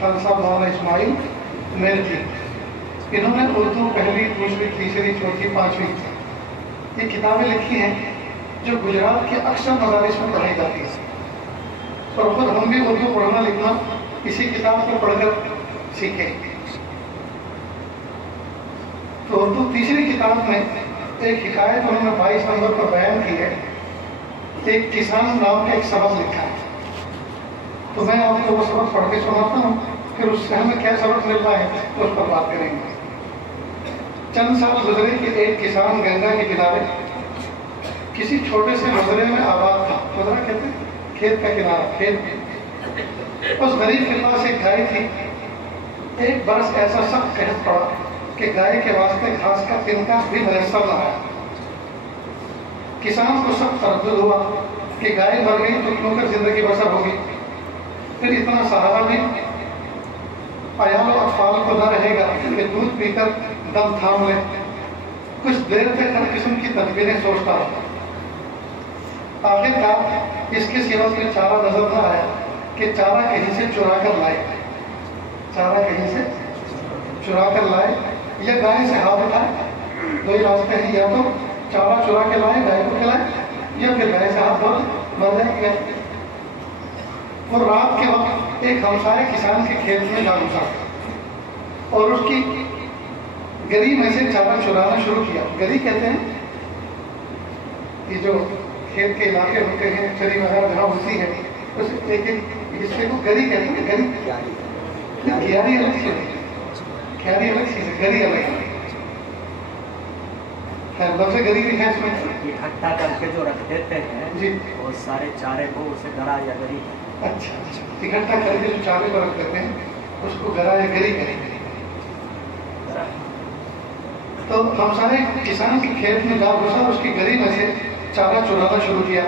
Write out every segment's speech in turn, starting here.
خان صاحب مولانا اسماعیل میرٹھی، انہوں نے اردو پہلی، دوسری، تیسری، چوتھی، پانچویں یہ کتابیں لکھی ہیں جو گجرات کے اکثر مدارس میں پڑھائی جاتی ہیں، اور خود ہم بھی اردو پڑھنا لکھنا اسی کتاب کو پڑھ کر سیکھے۔ تو اردو تیسری کتاب میں ایک حکایت انہوں نے 22 نمبر پر بیان کی ہے، ایک کسان نام کا ایک سبق لکھا ہے، تو میں آپ کو وہ سبق پڑھ کے سناتا ہوں، پھر اس سے ہمیں کیا سبق مل رہا ہے اس پر بات کریں گے۔ چند سال گزرے کہ ایک کسان گنگا کے کنارے کسی چھوٹے سے مزرے میں آباد تھا۔ مزرہ کہتے ہیں کھیت کا کنارہ، کھیت میں۔ اس غریب کے پاس ایک گائے تھی۔ ایک برس ایسا سخت قحط پڑا کہ گائے کے واسطے گھاس کا تنکا بھی میسر نہ آیا۔ کسان کو سخت تردد ہوا کہ گائے مر گئی تو کیوں کر زندگی بسر ہوگی، پھر اتنا سہارا بھی عیال و اطفال کو نہ رہے گا کہ دودھ پی کر دم تھام لے۔ کچھ دیر تک ہر قسم کی تدبیریں سوچتا رہا۔ آخرکار اس کے سوا کوئی چارہ نظر نہ آیا کہ چارہ کہیں سے چرا کر لائے، چارہ کہیں سے چرا کر لائے یا گائے سے ہاتھ اٹھائے۔ دو ہی راستے ہیں، یا تو چارہ چرا کے لائے گائے کو کھلائے، یا پھر گائے سے ہاتھ دھو مر جائے گا۔ وہ رات کے وقت ایک ہمسائے کسان کے کھیت میں جا گھسا اور اس کی گری میں سے چارہ چرانا شروع کیا۔ گری کہتے ہیں یہ جو کھیت کے علاقے ہوتے ہیں، چری وغیرہ جہاں ہوتی ہے، اس ایک ایک حصے کو گری کہتے ہیں۔ گری کیاری الگ چیز ہے، کیاری الگ چیز ہے، گری الگ ہے۔ خیر لفظ گری بھی ہے اس میں، اکٹھا کر کے جو رکھ دیتے ہیں جی، وہ سارے چارے کو اسے گڑا یا گری۔ اچھا اچھا، اکٹھا کر کے جو چارے کو رکھ دیتے ہیں اس کو گرا یا گری کہیں گے۔ تو ہمسائے کسان کے کھیت میں جا گھسا، اس کی گری میں سے چارہ چرانا شروع کیا۔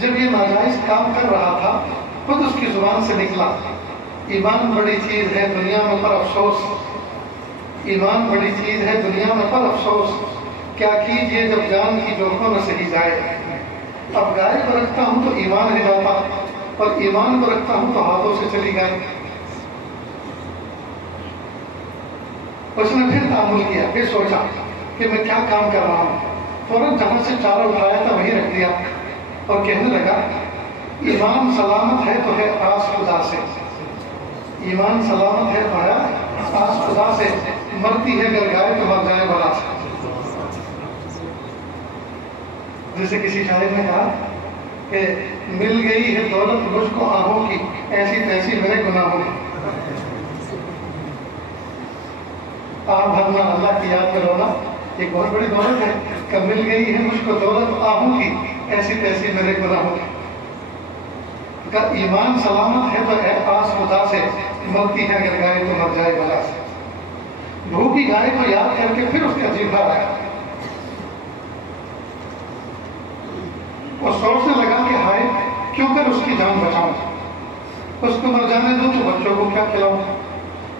جب یہ ناجائز کام کر رہا تھا خود اس کی زبان سے نکلا، ایمان بڑی چیز ہے دنیا میں پر افسوس، ایمان بڑی چیز ہے دنیا میں پر افسوس، کیا کیجئے جب جان کی جوکوں میں صحیح جائے۔ اب گائے کو رکھتا ہوں تو ایمان رہ جاتا، اور ایمان کو رکھتا ہوں تو ہاتھوں سے چلی گائے۔ اس نے پھر تعامل کیا، پھر سوچا کہ میں کیا کام کر رہا ہوں۔ فوراً جہاں سے چارہ اٹھایا تھا وہیں رکھ دیا اور کہنے لگا، ایمان سلامت ہے تو ہے آس خدا سے، ایمان سلامت ہے تو ہے آس خدا سے، مرتی ہے اگر گائے تو مر جائے بلا سے۔ جیسے کسی شاعر نے کہا کہ مل گئی ہے دولت مجھ کو آہوں کی، ایسی تیسی میرے گناہوں کی۔ آپ بھرنا اللہ کی یاد میں رونا ایک بہت بڑی دولت ہے کہ مل گئی ہے مجھ کو دولت آہوں کی، ایسی تیسی میرے گناہوں کی۔ اگر ایمان سلامت ہے تو اے پاس خدا سے، مرتی ہے اگر گائے تو مر جائے بلا سے۔ بھوکی گائے کو یاد کر کے پھر اس کا جی بھر آیا۔ وہ سوچنے لگا کہ ہائے کیوں کر اس کی جان بچاؤں، اس کو مر جانے دوں تو بچوں کو کیا کھلاؤں۔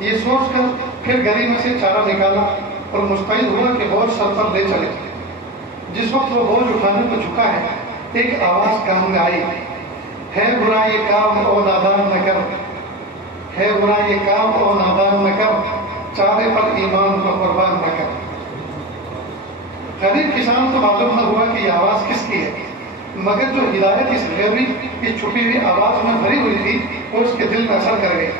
یہ سوچ کر پھر گری میں سے چارہ نکالا اور مستعد ہوا کہ بوجھ سر پر لے چلے۔ جس وقت وہ بوجھ اٹھانے کو جھکا ہے، ایک آواز کان میں آئی، ہے برا یہ کام او نادان نہ کر، ہے برا یہ کام او نادان نہ کر، چارے پر ایمان کو قربان نہ کر۔ غریب کسان کو معلوم نہ ہوا کہ یہ آواز کس کی ہے، مگر جو ہدایت اس غیبی اس چھپی ہوئی آواز میں بھری ہوئی تھی وہ اس کے دل میں اثر کر گئی۔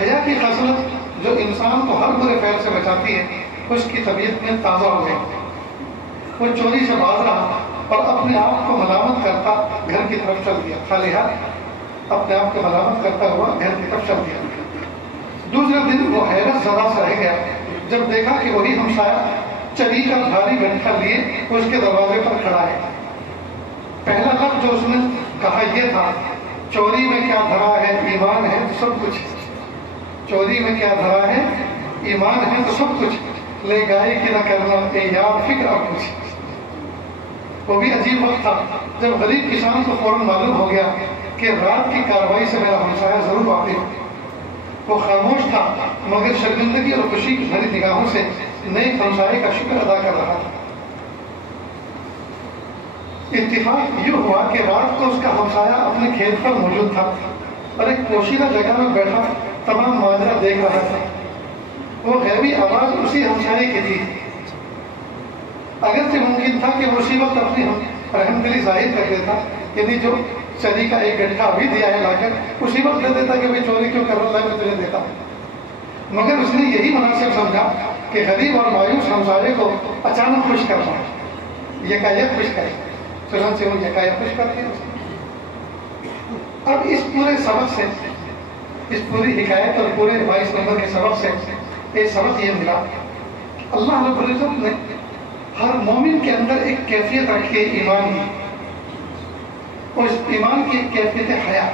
حیا کی خصلت جو انسان کو ہر برے فعل سے بچاتی ہے اس کی طبیعت میں تازہ ہو گئی۔ وہ چوری سے باز رہا اور اپنے آپ کو ملامت کرتا گھر کی طرف چل دیا، خالی ہاتھ اپنے آپ کو ملامت کرتا ہوا گھر کی طرف چل دیا۔ دوسرے دن وہ حیرت زدہ سے رہ گیا جب دیکھا کہ وہی ہمسایہ چلی کا بھاری گٹھا لیے اس کے دروازے پر کھڑا ہے۔ پہلا لفظ جو اس نے کہا یہ تھا، چوری میں کیا دھرا ہے ایمان ہے تو سب کچھ، چوری میں کیا دھرا ہے ایمان ہے تو سب کچھ، لے گائے کی نہ کرنا اے یار فکر اب کچھ۔ وہ بھی عجیب وقت تھا جب غریب کسان کو فوراً معلوم ہو گیا کہ رات کی کارروائی سے میرا ہمسایہ ضرور واقف ہو۔ وہ خاموش تھا مگر شرمندگی اور خوشی کی بھری نگاہوں سے نئے ہمسائے کا شکر ادا کر رہا تھا۔ اتفاق یہ ہوا کہ رات کو اس کا ہمسایہ اپنے کھیت پر موجود تھا۔ اور ایک پوشیدہ جگہ میں بیٹھا تمام ماجرا دیکھ رہا تھا. وہ غیبی آواز اسی ہمسائے کی تھی. اگرچہ ممکن تھا کہ وہ اسی وقت اپنی رحم دلی ظاہر کر دیتا، یعنی جو چری کا ایک گٹھا ابھی دیا ہے لا کر اسی وقت دے دیتا کہ میں چوری کیوں کر رہا ہے، میں تجھے دیتا. مگر اس نے یہی مناسب سمجھا کہ غریب اور مایوس ہمسائے کو اچانک خوش کرنا ہے، یکایک خوش کرے. چنانچہ وہ یکایک خوش کرتے ہیں. اب اس پورے سبق سے، اس پوری حکایت اور پورے 22 نمبر کے سبق سے ایک سبق یہ ملا، اللہ رب العزت نے ہر مومن کے اندر ایک کیفیت رکھی ہے ایمان کی، اور اس ایمان کی ایک کیفیت حیا.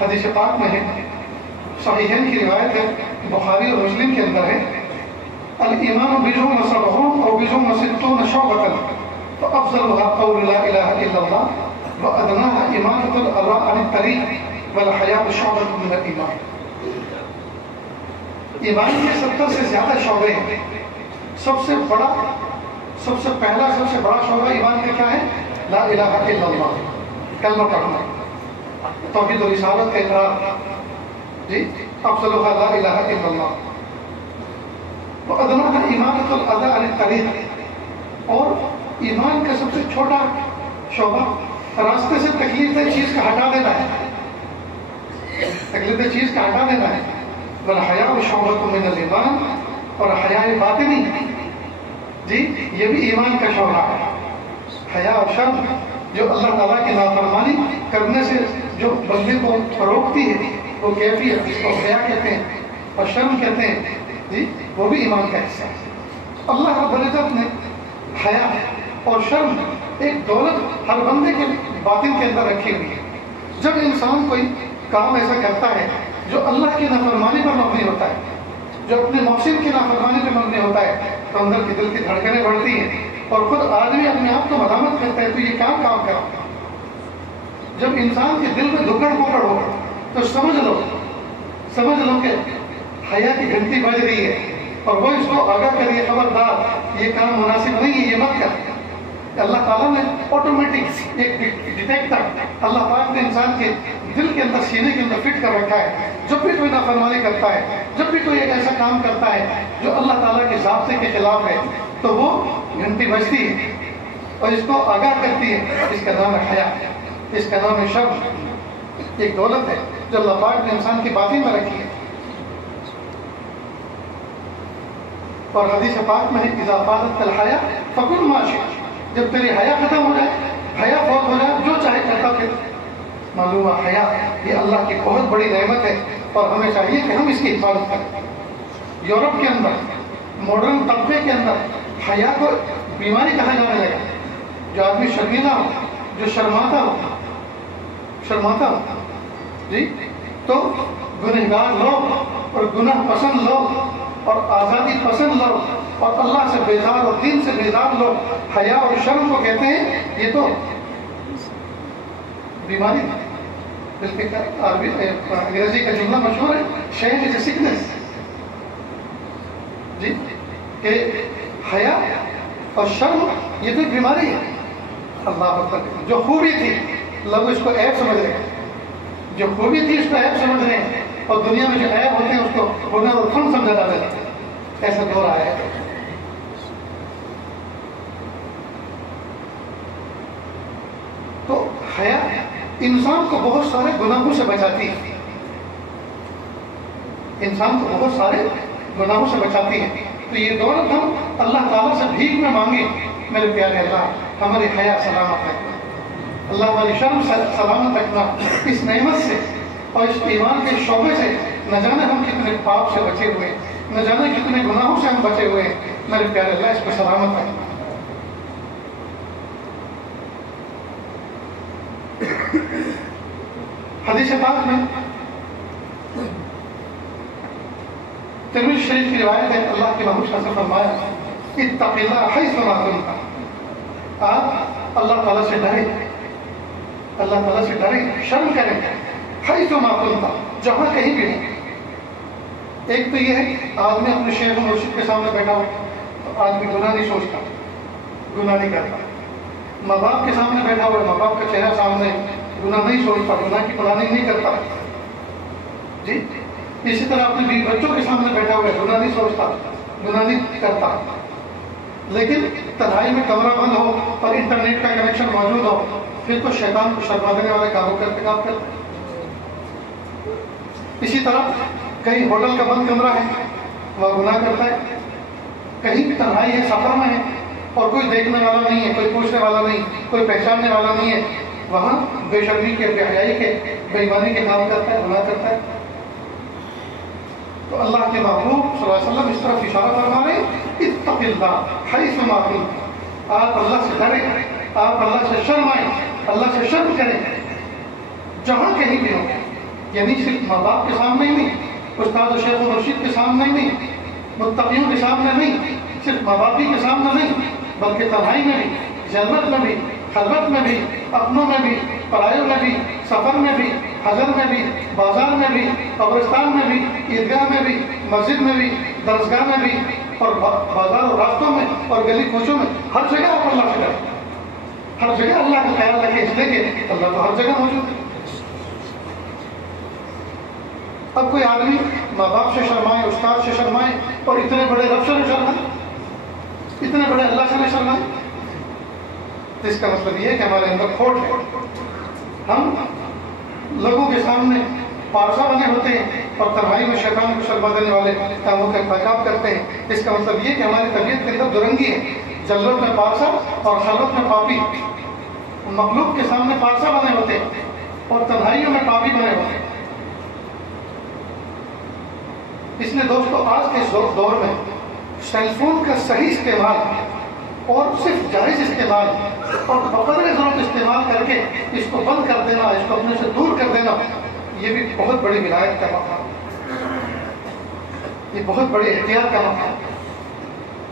حدیث پاک میں ہے، صحیحین کی روایت ہے، بخاری اور مسلم کے اندر ہے، الایمان بضع وسبعون او بضع وستون شعبۃ فافضلها قول لا الہ الا اللہ وادناها اماطۃ الاذى عن الطریق والحیاء شعبۃ من الایمان. ایمان کے 70 سے زیادہ شعبے ہیں. سب سے بڑا، سب سے پہلا، سب سے بڑا شعبہ ایمان کا کیا ہے؟ لا الہ الا اللہ، کلمہ پڑھنا، توحید و رسالت کا اقرار. جی، افضلها لا الہ الا اللہ وادناها اماطۃ الاذى عن الطریق. اور ایمان کا سب سے چھوٹا شعبہ راستے سے تکلیف دہ چیز کا ہٹا دینا ہے، تکلیف دہ چیز کا ہٹا دینا ہے. والحیاء شعبۃ من الایمان، اور حیاء باطنی، جی یہ بھی ایمان کا شعبہ ہے. حیا اور شرم جو اللہ تعالیٰ کی نافرمانی کرنے سے جو بندے کو روکتی ہے، وہ کیفیت جس کو حیا کہتے ہیں اور شرم کہتے ہیں، جی وہ بھی ایمان کا حصہ ہے. اللہ رب العزت نے حیا اور شرم ایک دولت ہر بندے کے باطن کے اندر رکھی ہوئی ہے. جب انسان کوئی کام ایسا کرتا ہے جو اللہ کی نافرمانی پر مبنی ہوتا ہے، جو اپنے محسن کی نافرمانی پر مبنی ہوتا ہے، تو اندر کی دل کی دھڑکنیں بڑھتی ہیں اور خود آدمی اپنے آپ کو ملامت کرتا ہے تو یہ کام کرا. جب انسان کے دل میں دھکڑ پکڑ ہو تو سمجھ لو کہ حیا کی گھنٹی بج رہی ہے اور وہ اس کو آگاہ کریے، خبردار یہ کام مناسب نہیں ہے، یہ مت کر. اللہ تعالیٰ نے آٹومیٹک ایک ڈیٹیکٹر اللہ پاک نے انسان کے دل کے اندر، سینے کے اندر فٹ کر رکھا ہے. جب بھی کوئی نافرمانی کرتا ہے، جب بھی کوئی ایک ایسا کام کرتا ہے جو اللہ تعالیٰ کے ضابطے کے خلاف ہے، تو وہ گھنٹی بجتی ہے اور اس کو آگاہ کرتی ہے. اس کا نام ہے حیا، اس کا نام ہے شرم. ایک دولت ہے جو اللہ پاک نے انسان کی باطن میں رکھی ہے. اور حدیث پاک میں ہے، اذا فاضت الحیا فکل ما شئت. جب تیری حیا ختم ہو جائے، حیا فوت ہو جائے، جو چاہے کرتا پھر. معلوم ہے حیا یہ اللہ کی بہت بڑی نعمت ہے اور ہمیں چاہیے کہ ہم اس کی حفاظت کریں. یورپ کے اندر، ماڈرن طبقے کے اندر حیا کو بیماری کہا جانے لگا. جو آدمی شرمیلا ہو، جو شرماتا ہو، جی تو گنہگار لوگ اور گناہ پسند لوگ اور آزادی پسند لوگ اور اللہ سے بیزار اور دین سے بیزار لوگ حیا اور شرم کو کہتے ہیں یہ تو بیماری ہے. بلکہ انگریزی کا جملہ مشہور ہے، شیم از اے سکنس. جی کہ حیا اور شرم یہ تو بیماری ہے. اللہ اکبر. جو خوبی تھی لوگ اس کو عیب سمجھ رہے ہیں، جو خوبی تھی اس کو عیب سمجھ رہے ہیں، اور دنیا میں جو عیب ہوتے ہیں اس کو ہنر اور فن سمجھا جاتا ہے. ایسا دور آیا ہے. تو حیا انسان کو بہت سارے گناہوں سے بچاتی ہے، انسان کو بہت سارے گناہوں سے بچاتی ہے. تو یہ دولت ہم اللہ تعالیٰ سے بھیک میں مانگے. میرے پیارے اللہ ہماری حیا سلامت رکھنا، اللہ ہماری شرم سلامت رکھنا. اس نعمت سے اور اس ایمان کے شعبے سے نہ جانے ہم کتنے پاپ سے بچے ہوئے، نہ جانے کتنے گناہوں سے ہم بچے ہوئے. میرے پیارے اللہ اس کو سلامت رکھنا. حدیث پاک میں ترمذی شریف کی روایت ہے، اللہ کے محبوب صلی اللہ علیہ وسلم فرمایا اتق اللہ حیث ما کنت. آپ اللہ تعالیٰ سے ڈریں، اللہ تعالیٰ سے ڈریں، شرم کریں. حیث ما کنت، جہاں کہیں بھی ہوں. ایک تو یہ ہے آدمی اپنے شیخ و مرشد کے سامنے بیٹھا ہو تو آدمی گناہ نہیں سوچتا، گناہ نہیں کرتا. ماں باپ کے سامنے بیٹھا ہوا، ماں باپ کا چہرہ سامنے، گناہ نہیں سوچتا، گناہ کی پلاننگ نہیں کرتا جی. اسی طرح اپنے بیوی بچوں کے سامنے بیٹھا ہوا ہے، گناہ نہیں سوچتا، گناہ نہیں کرتا. لیکن تنہائی میں کمرہ بند ہو اور انٹرنیٹ کا کنیکشن موجود ہو، پھر تو شیطان کو شرما دینے والے کاموں کا ارتکاب کرتا ہے. اسی طرح کہیں ہوٹل کا بند کمرہ ہے، وہ گناہ کرتا ہے. کہیں بھی تنہائی ہے، سفر میں ہے اور کوئی دیکھنے والا نہیں ہے، کوئی پوچھنے والا نہیں، کوئی پہچاننے والا نہیں ہے، وہاں بے شرمی کے، بے حیائی کے، بے ایمانی کے کام کرتا ہے، گناہ کرتا ہے. تو اللہ کے محبوب صلی اللہ علیہ وسلم اس طرف اشارہ فرما رہے ہیں، اتق اللہ حیث ما کنت. آپ اللہ سے ڈریں، آپ اللہ سے شرمائیں، اللہ سے شرم کریں جہاں کہیں بھی ہو. یعنی صرف ماں باپ کے سامنے ہی نہیں، استاد و شیخ و مرشد کے سامنے ہی نہیں، متقیوں کے سامنے نہیں، صرف ماں باپ کے سامنے نہیں، بلکہ تنہائی میں بھی، جلوت میں بھی، خلوت میں بھی، اپنوں میں بھی، پرایوں میں بھی، سفر میں بھی، حضر میں بھی، بازار میں بھی، قبرستان میں بھی، عیدگاہ میں بھی، مسجد میں بھی، درسگاہ میں بھی، اور بازار اور راستوں میں اور گلی کوچوں میں، ہر جگہ آپ اللہ سے ڈریں، ہر جگہ اللہ کا خیال رکھیں، اس لیے کہ اللہ تو ہر جگہ موجود ہے. اب کوئی آدمی ماں باپ سے شرمائے، استاد سے شرمائے اور اتنے بڑے رب سے شرمائے، اتنے بڑے اللہ سے شرمائے، اس کا مطلب یہ ہے کہ ہمارے اندر کھوٹ ہے. ہم لوگوں کے سامنے پارسا بنے ہوتے ہیں اور تنہائی میں شیطان کو شرما دینے والے کاموں کا ارتکاب کرتے ہیں. اس کا مطلب یہ کہ ہماری طبیعت کے اندر درنگی ہے، جلوت میں پارسا اور خلوت میں پاپی. مخلوق کے سامنے پارسا بنے ہوتے ہیں اور تنہائیوں میں پاپی بنے ہوتے ہیں. اس لیے دوستو آج کے دور میں سیل فون کا صحیح استعمال اور صرف جائز استعمال اور بقدر ضرورت استعمال کر کے اس کو بند کر دینا، اس کو اپنے سے دور کر دینا، یہ بھی بہت بڑی ولایت کا مقام، یہ بہت بڑی احتیاط کا مقام.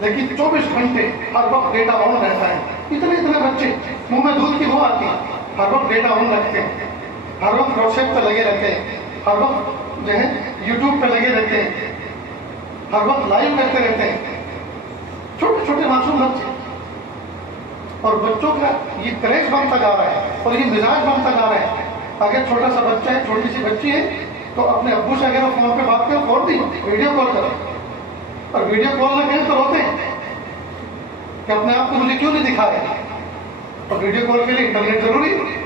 لیکن 24 گھنٹے ہر وقت ڈیٹا آن رہتا ہے. اتنے بچے منہ میں دودھ کی وہ آتی ہے، ہر وقت ڈیٹا آن رکھتے ہیں، ہر وقت واٹس ایپ پہ لگے رہتے ہیں، ہر وقت جو ہے یوٹیوب پہ لگے رہتے ہیں، ہر وقت لائیو کرتے رہتے ہیں. چھوٹے چھوٹے معصوم بچے، اور بچوں کا یہ کریز بنتا جا رہا ہے اور یہ مزاج بنتا جا رہا ہے. اگر چھوٹا سا بچہ ہے، چھوٹی سی بچی ہے، تو اپنے ابو سے اگر فون پہ بات کرو، فون دی ویڈیو کال کرو، اور ویڈیو کال نہ کریں تو روتے ہیں کہ اپنے آپ کو مجھے کیوں نہیں دکھا رہے. اور ویڈیو کال کے لیے انٹرنیٹ ضروری ہے.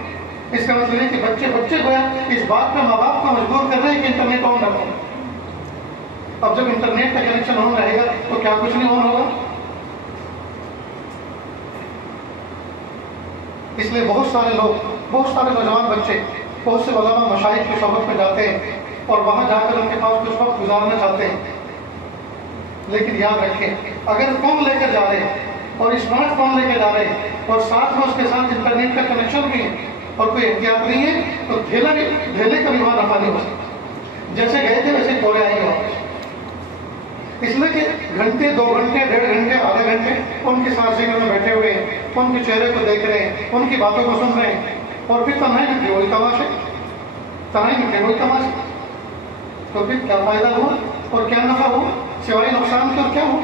اس کا مطلب ہے کہ بچے جو ہے اس بات پہ ماں باپ کو مجبور کر رہے ہیں کہ انٹرنیٹ آن رکھو. اب جب انٹرنیٹ کا کنیکشن آن رہے گا تو کیا کچھ نہیں آن ہوگا. اس لیے بہت سارے لوگ، بہت سارے نوجوان بچے بہت سے علماء مشائخ کی صحبت میں جاتے ہیں اور وہاں جا کر ان کے پاس کچھ وقت گزارنا چاہتے ہیں. لیکن یاد رکھیں، اگر فون لے کر جا رہے ہیں اور اسمارٹ فون لے کر جا رہے ہیں اور ساتھ میں اس کے ساتھ انٹرنیٹ کا کنیکشن بھی ہے اور کوئی احتیاط نہیں ہے، تو ڈھیلے کا بھی وہاں نفع نہیں ہو سکتا. جیسے گئے تھے ویسے دورے آئیں گے واپس. اس لیے کہ گھنٹے، 2 گھنٹے، 1.5 گھنٹے، آدھے گھنٹے ان کے ساتھ ذکر میں بیٹھے ہوئے ہیں، ان کے چہرے کو دیکھ رہے ہیں، ان کی باتوں کو سن رہے ہیں، اور پھر تنہائی میں وہی تماشے، تو پھر کیا فائدہ ہوا اور کیا نفع ہوا سوائے نقصان کے، اور کیا ہوا.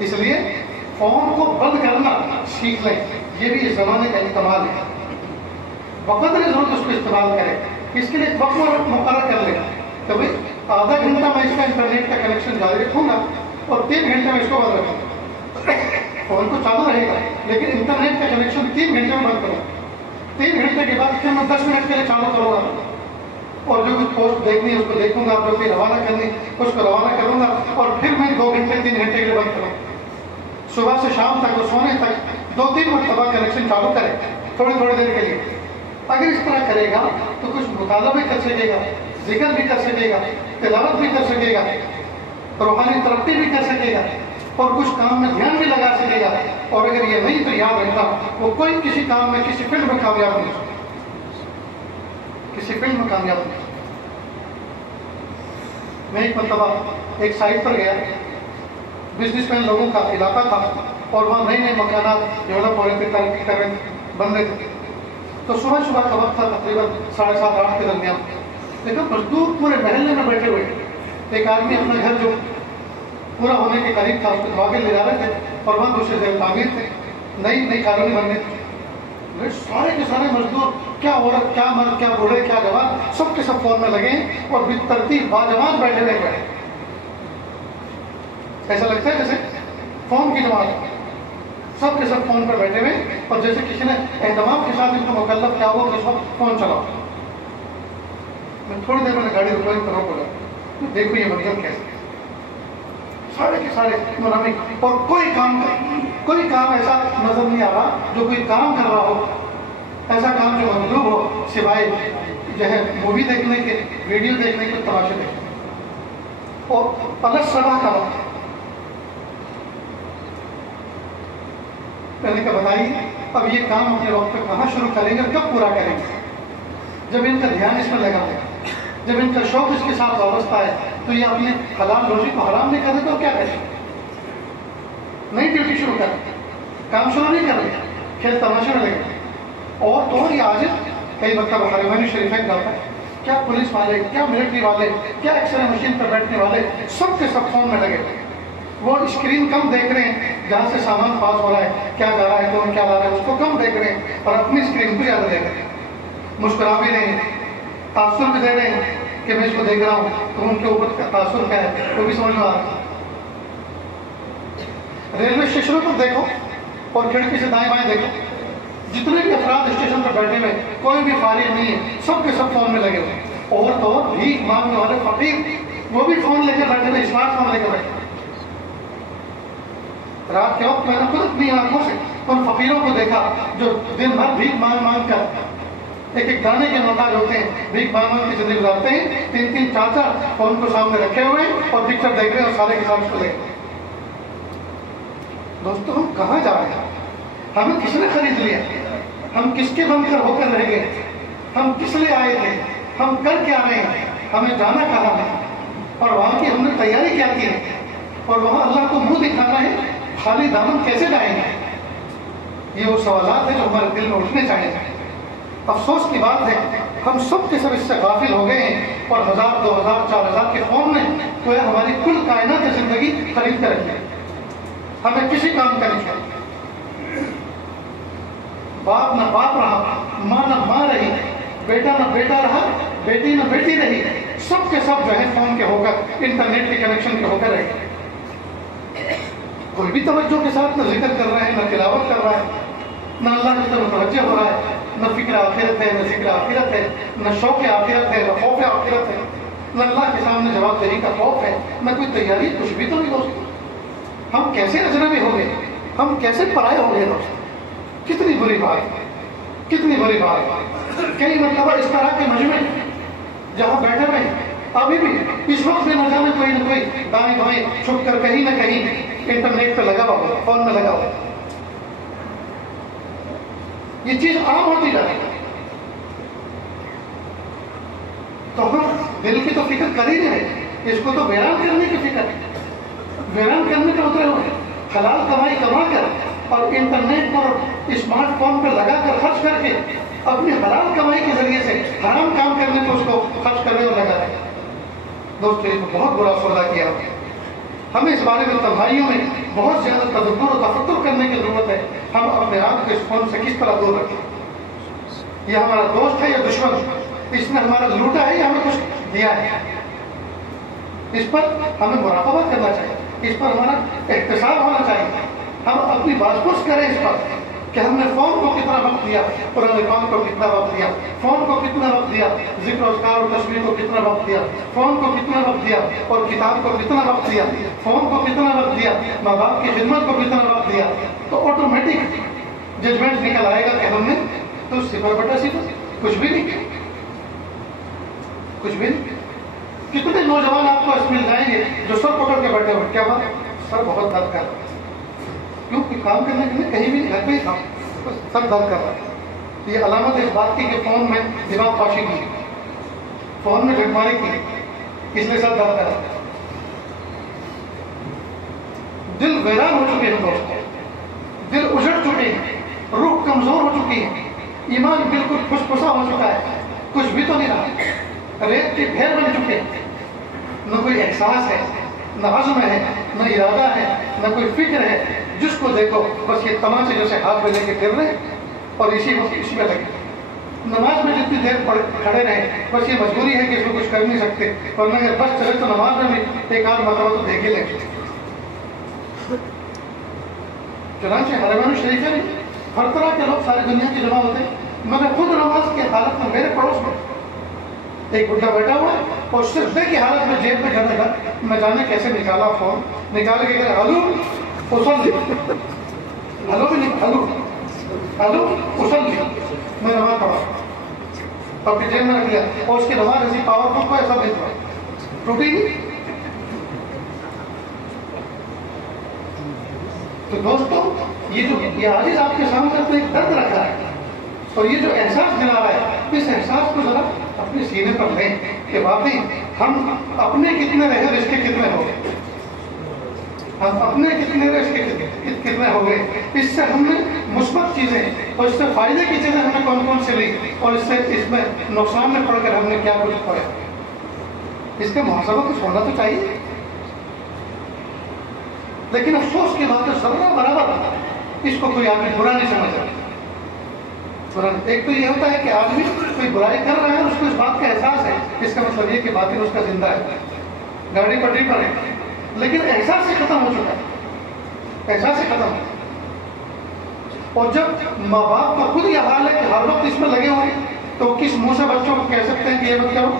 اس لیے فون کو بند کرنا سیکھ لیں. یہ بھی اس زمانے کا استعمال ہے. بقدر ضرورت اس کو استعمال کریں. اس کے لیے ایک وقت مقرر کر لیں کہ بھائی آدھا گھنٹہ میں اس کا انٹرنیٹ کا کنیکشن جاری رکھوں گا اور 3 گھنٹے میں اس کو بند رکھوں گا. فون کو چالو رہے گا لیکن انٹرنیٹ کا کنیکشن 3 گھنٹے میں بند کروں گا. 3 گھنٹے کے بعد پھر میں 10 منٹ کے لیے چالو کروں گا اور جو کچھ پوسٹ دیکھنی ہے اس کو دیکھوں گا، جو بھی روانہ کرنی اس کو روانہ کروں گا، اور پھر میں 2 گھنٹے 3 گھنٹے کے لیے بند کروں گا. صبح سے شام تک اور سونے تک 2-3 مرتبہ کنیکشن چالو کرے تھوڑی دیر کے لیے. اگر اس طرح کرے گا تو کچھ مطالعہ بھی کر سکے گا، ذکر بھی کر سکے گا، تلاوت بھی کر سکے گا، روحانی ترقی بھی کر سکے گا، اور کچھ کام میں دھیان بھی لگا سکے گا. اور اگر یہ نہیں تو یاد رکھنا، وہ کوئی کسی کام میں، کسی فیلڈ میں کامیاب نہیں ہو سکتا، کسی فیلڈ میں کامیاب نہیں. میں ایک مرتبہ ایک سائٹ پر گیا، بزنس مین لوگوں کا علاقہ تھا اور وہاں نئے مکانات ڈیولپ ہو رہے تھے، ترقی کر رہے تھے، بن رہے تھے. تو صبح کا وقت تھا، تقریباً 7:30-8 کے درمیان. لیکن مزدور پورے محلے میں بیٹھے ہوئے. ایک آدمی اپنا گھر جو پورا ہونے کے قریب تھا اس کو دھواکے لے جا رہے تھے، اور وہاں دوسرے زیر تعمیر تھے، نئی کالونی بننے تھی. سارے کے سارے مزدور، کیا عورت کیا مرد کیا بوڑھے کیا جوان، سب کے سب فون میں لگے ہیں اور بالترتیب باجوان بیٹھے ہوئے کھڑے. ایسا لگتا ہے جیسے فون کی جماعت، سب کے سب فون پر بیٹھے ہوئے، اور جیسے کسی نے اہتمام کے ساتھ ان کو مکلف کیا ہوا کہ اس وقت فون چلاؤ. میں تھوڑی دیر میں نے گاڑی رکوائی کرو بولا دیکھو یہ منظر کیسے، سارے کے سارے منافق، اور کوئی کام ایسا نظر نہیں آ رہا جو کوئی کام کر رہا ہو، ایسا کام جو مطلوب ہو سوائے جو ہے مووی دیکھنے کے، ویڈیو دیکھنے کے، تماشے دیکھنے. اور الگ صبح کا وقت میں نے کہا بتائیے اب یہ کام اپنے وقت پہ کہاں شروع کریں گے اور کب پورا کریں گے؟ جب ان کا دھیان اس میں لگا ہے، جب ان کا شوق اس کے ساتھ وابستہ ہے، تو یہ اپنے حلال روزی کو حرام نہیں کرے تو کیا کریں؟ نئی ڈیوٹی شروع کریں، کام شروع نہیں کریں، کھیل تماشے میں لگے. اور تو یہ آج کئی مرتبہ حرمین شریفین جاتا ہے، کیا پولیس والے، کیا ملٹری والے، کیا ایکس رے مشین پر بیٹھنے والے، سب کے سب فون میں لگے. وہ اسکرین کم دیکھ رہے ہیں جہاں سے سامان پاس ہو رہا ہے، کیا جا رہا ہے، کون کیا لا رہا ہے، اس کو کم دیکھ رہے ہیں اور اپنی اسکرین کو زیادہ دیکھ رہے ہیں. مسکرا بھی رہے ہیں، تاثر بھی دے رہے ہیں کہ میں اس کو دیکھ رہا ہوں تو ان کے اوپر کا تاثر کیا ہے وہ بھی سمجھ میں آ رہا ہے. ریلوے اسٹیشنوں پر دیکھو اور کھڑکی سے دائیں بائیں دیکھو، جتنے بھی افراد اسٹیشن پر بیٹھے ہوئے کوئی بھی فارغ نہیں ہے، سب کے سب فون میں لگے ہوئے. اور تو بھیک مانگنے والے فقیر وہ بھی فون لے کے بیٹھے ہوئے، اسمارٹ فون لے کے بیٹھے. رات کے وقت میں نے خود اپنی آنکھوں سے ان فقیروں کو دیکھا جو دن بھر بھیک مانگ کر ایک دانے کے محتاج ہوتے ہیں، بھیک مانگ کی زندگی گزارتے ہیں. 3 4 فون کو سامنے رکھے ہوئے اور پکچر دیکھ رہے ہیں اور سارے کے ساتھ کو دیکھ رہے ہیں. دوستو ہم کہاں جا رہے ہیں؟ ہمیں کس نے خرید لیا؟ ہم کس کے بن کر ہو کر رہ گئے؟ ہم کس لیے آئے تھے؟ ہم کر کیا رہے ہیں؟ ہمیں جانا کہاں ہے؟ اور وہاں کی ہم نے تیاری کیا کی ہے؟ اور وہاں اللہ کو منہ دکھانا ہے، خالی دامن کیسے جائیں گے؟ یہ وہ سوالات ہیں جو ہمارے دل میں اٹھنے چاہیے. افسوس کی بات ہے ہم سب کے سب اس سے غافل ہو گئے ہیں اور 1000 2000 4000 کے فون نے تو ہماری کل کائنات کی زندگی خرید کر رکھی ہے. ہمیں کسی کام کا نہیں چاہیے. باپ نہ باپ رہا، ماں نہ ماں رہی، بیٹا نہ بیٹا رہا، بیٹی نہ بیٹی رہی، سب کے سب جو ہے فون کے ہو کر، انٹرنیٹ کے کنیکشن کے ہو کر رہے. کوئی بھی توجہ کے ساتھ نہ ذکر کر رہا ہے، نہ تلاوت کر رہا ہے، نہ اللہ کی طرف متوجہ ہو رہا ہے، نہ فکر آخرت ہے، نہ ذکر آخرت ہے، نہ شوق آخرت ہے، نہ خوف آخرت ہے، نہ اللہ کے سامنے جواب دہی کا خوف ہے، نہ کوئی تیاری. کچھ بھی تو نہیں دوست. ہم کیسے اجنبی ہو گئے؟ ہم کیسے پرائے ہو گئے دوست؟ کتنی بری بات ہے، کتنی بری بات ہے. کئی مرتبہ اس طرح کے مجمع جہاں بیٹھے ہوئے ابھی بھی اس وقت میں نہ جانے کوئی نہ کوئی دائیں بائیں چھپ کر کہیں نہ کہیں انٹرنیٹ پہ لگا ہوا، فون میں لگا ہوا. یہ چیز عام ہوتی جا رہی ہے. تو ہم دل کی تو فکر کر ہی رہے، اس کو تو ویران کرنے کی فکر ہے، ویران کرنے کے اترے ہوئے. حلال کمائی کما کر اور انٹرنیٹ پر اسمارٹ فون پہ لگا کر خرچ کر کے اپنی حلال کمائی کے ذریعے سے حرام کام کرنے کو اس کو خرچ کرنے اور لگا دیں. دوستو اس کو بہت برا سودا کیا. ہمیں اس بارے میں تنہائیوں میں بہت زیادہ تدبر و تفکر کرنے کی ضرورت ہے. ہم اپنے آپ کو اس فون سے کس طرح دور رکھیں؟ یہ ہمارا دوست ہے یا دشمن؟ اس نے ہمارا لوٹا ہے یا ہمیں کچھ دیا ہے؟ اس پر ہمیں مراقبہ کرنا چاہیے، اس پر ہمارا احتساب ہونا چاہیے. ہم اپنی باز پرس کریں اس پر کہ ہم نے فون کو کتنا وقت دیا، قرآن پاک کو کتنا وقت دیا، فون کو کتنا وقت دیا، ذکر و اذکار و تسبیح کو کتنا وقت دیا، فون کو کتنا وقت دیا، اور کتاب کو کتنا وقت دیا، فون کو کتنا وقت دیا، ماں باپ کی خدمت کو کتنا وقت دیا. تو آٹومیٹک ججمنٹ نکل آئے گا کہ ہم نے تو 0/0 کچھ بھی نہیں کیا، کچھ بھی نہیں. کتنے نوجوان آپ کو اس مل جائیں گے جو سر پکڑ کے بیٹھے ہوئے، کیا بات سر بہت درد کر رہا ہے، کیونکہ کام کرنے کے لیے کہیں بھی گھر پہ ہی تھا، سر درد کر رہا ہے. یہ علامت اس بات کی کہ فون میں دماغ پاشی کی، فون میں ڈھکماری کی، اس لیے سر درد کر رہا ہے. دل ویران ہو چکے ہیں دوستوں، دل اجڑ چکے ہیں، روح کمزور ہو چکی ہے، ایمان بالکل پھسپھسا ہو چکا ہے، کچھ بھی تو نہیں رہا، ریت کے ڈھیر بن چکے ہیں. نہ کوئی احساس ہے، نہ عزم ہے، نہ ارادہ ہے، نہ کوئی فکر ہے. جس کو دیکھو بس یہ تماچے جیسے ہاتھ میں لے کے پھر رہے. اور اسی میں لگے. نماز میں جتنی دیر کھڑے رہے بس یہ مجبوری ہے کہ اس کو کچھ کر نہیں سکتے, ورنہ اگر بس چلے تو نماز میں بھی ایک آدھ مرتبہ تو دیکھ ہی لیں. چنانچہ حرمین شریف میں ہر طرح کے لوگ ساری دنیا کی جمع ہوتے ہیں. میں نے خود نماز کی حالت میں میرے پڑوس میں ایک بڈھا بیٹھا ہوا ہے اور سجدے کی حالت میں جیب میں جانے لگا. میں جانے کیسے نکالا فون, نکال کے کہہ ہلو اسل دی, ہلو بھی نہیں, ہلو اسل دی. میں نماز پڑھا اپنی جیب میں رکھ لیا اور اس کی نماز ایسی پاورفل کو ایسا نہیں پڑا, ٹوٹی نہیں. تو دوستوں یہ عاجز آپ کے سامنے اپنے ایک درد رکھا ہے اور یہ جو احساس دلا رہا ہے اس احساس کو ذرا اپنے سینے پر لیں کہ واقعی ہم اپنے کتنے رہے اور اس کے کتنے ہو گئے, ہم اپنے کتنے رہے اس کے کتنے ہو گئے. اس سے ہم نے مثبت چیزیں اور اس سے فائدے کی چیزیں ہم نے کون کون سے لی اور اس میں نقصان میں پڑ کر ہم نے کیا کچھ پایا. اس کا محاسبہ کچھ ہونا تو چاہیے. لیکن افسوس کی بات ہے ذرہ برابر اس کو کوئی آدمی برا نہیں سمجھا. ایک تو یہ ہوتا ہے کہ آدمی کوئی برائی کر رہا ہے اور اس کو اس بات کا احساس ہے, اس کا مطلب یہ کہ باطن اس کا زندہ ہے, گاڑی پٹری پر ہے, لیکن احساس سے ختم ہو چکا ہے, احساس سے ختم ہو. اور جب ماں باپ کا خود یہ حال ہے کہ ہر وقت اس میں لگے ہوئے ہیں تو کس منہ سے بچوں کو کہہ سکتے ہیں کہ یہ مت کرو,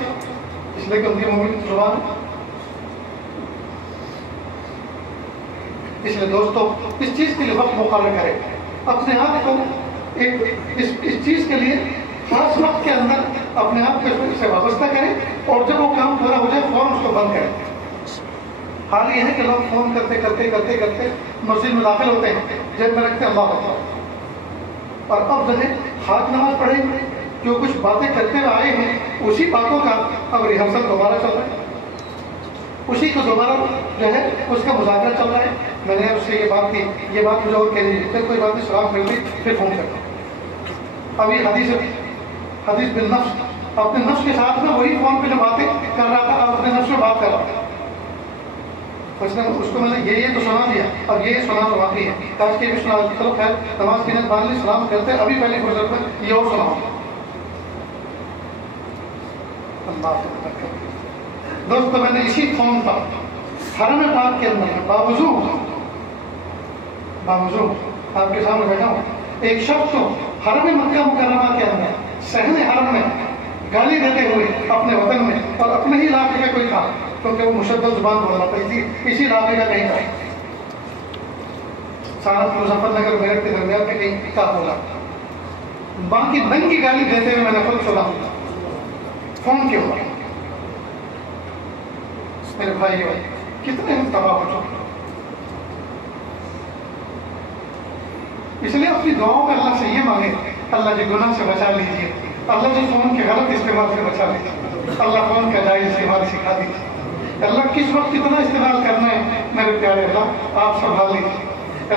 اس لیے کہ ان کی منہ کی زبان ہے. اس لیے دوستو اس چیز کے لیے وقت مقرر کریں, اپنے آپ کو اس چیز کے لیے خاص وقت کے اندر اپنے آپ کو سے وابستہ کریں اور جب وہ کام پورا ہو جائے فوراً اس کو بند کریں. حال یہ ہے کہ لوگ فون کرتے کرتے کرتے کرتے مسجد میں داخل ہوتے ہیں, جیب میں رکھتے ہیں اللہ اکبر, اور اب جو ہے ہاتھ نماز پڑھیں گے جو کچھ باتیں کرتے ہوئے آئے ہیں اسی باتوں کا اب ریہرسل دوبارہ چل رہا ہے, اسی کو دوبارہ جو ہے اس کا مذاکرہ چل رہا ہے. میں نے اس سے یہ بات کی, یہ بات مجھے اور کہہ دی, پھر کوئی بات نہیں, سلام کر دی, پھر فون کرتا. ابھی حدیث بالنفس, اپنے نفس کے ساتھ میں وہی فون پہ جو باتیں کر رہا تھا اب اپنے نفس میں بات کر رہا تھا. اس کو میں نے یہ تو سنا دیا, اب یہ سنا تو باقی ہے, کاش کے بھی سنا. چلو خیر نماز کی نیت باندھ لی, سلام کرتے ابھی پہلے فرصت میں یہ اور سنا. دوستو میں نے اسی فون پر حرم پاک کے اندر باوضو آپ کے سامنے بیٹھا ہوں, ایک شخص کو حرم مکہ مکرمہ کے اندر صحن حرم میں گالی دیتے ہوئے اپنے وطن میں, اور اپنے ہی علاقے کا کوئی تھا کیونکہ وہ مشدد زبان بول رہا تھا, اسی علاقے کا کہیں تھا, سارا مظفر نگر میرٹھ کے درمیان میں کہیں کا بولا, باقی دن کی گالی دیتے ہوئے میں نے خود سنا فون کے اوپر. میرے بھائی کتنے ہم تباہ ہو چکے. اس لیے اپنی دعاؤں میں اللہ سے یہ مانگے, اللہ جی گناہ سے بچا لیجیے, اللہ جی فون کے غلط استعمال سے بچا لیجیے, اللہ فون کا جائز استعمال سکھا دیجیے, اللہ کس وقت کتنا استعمال کرنا ہے میرے پیارے اللہ آپ سنبھال لیجیے.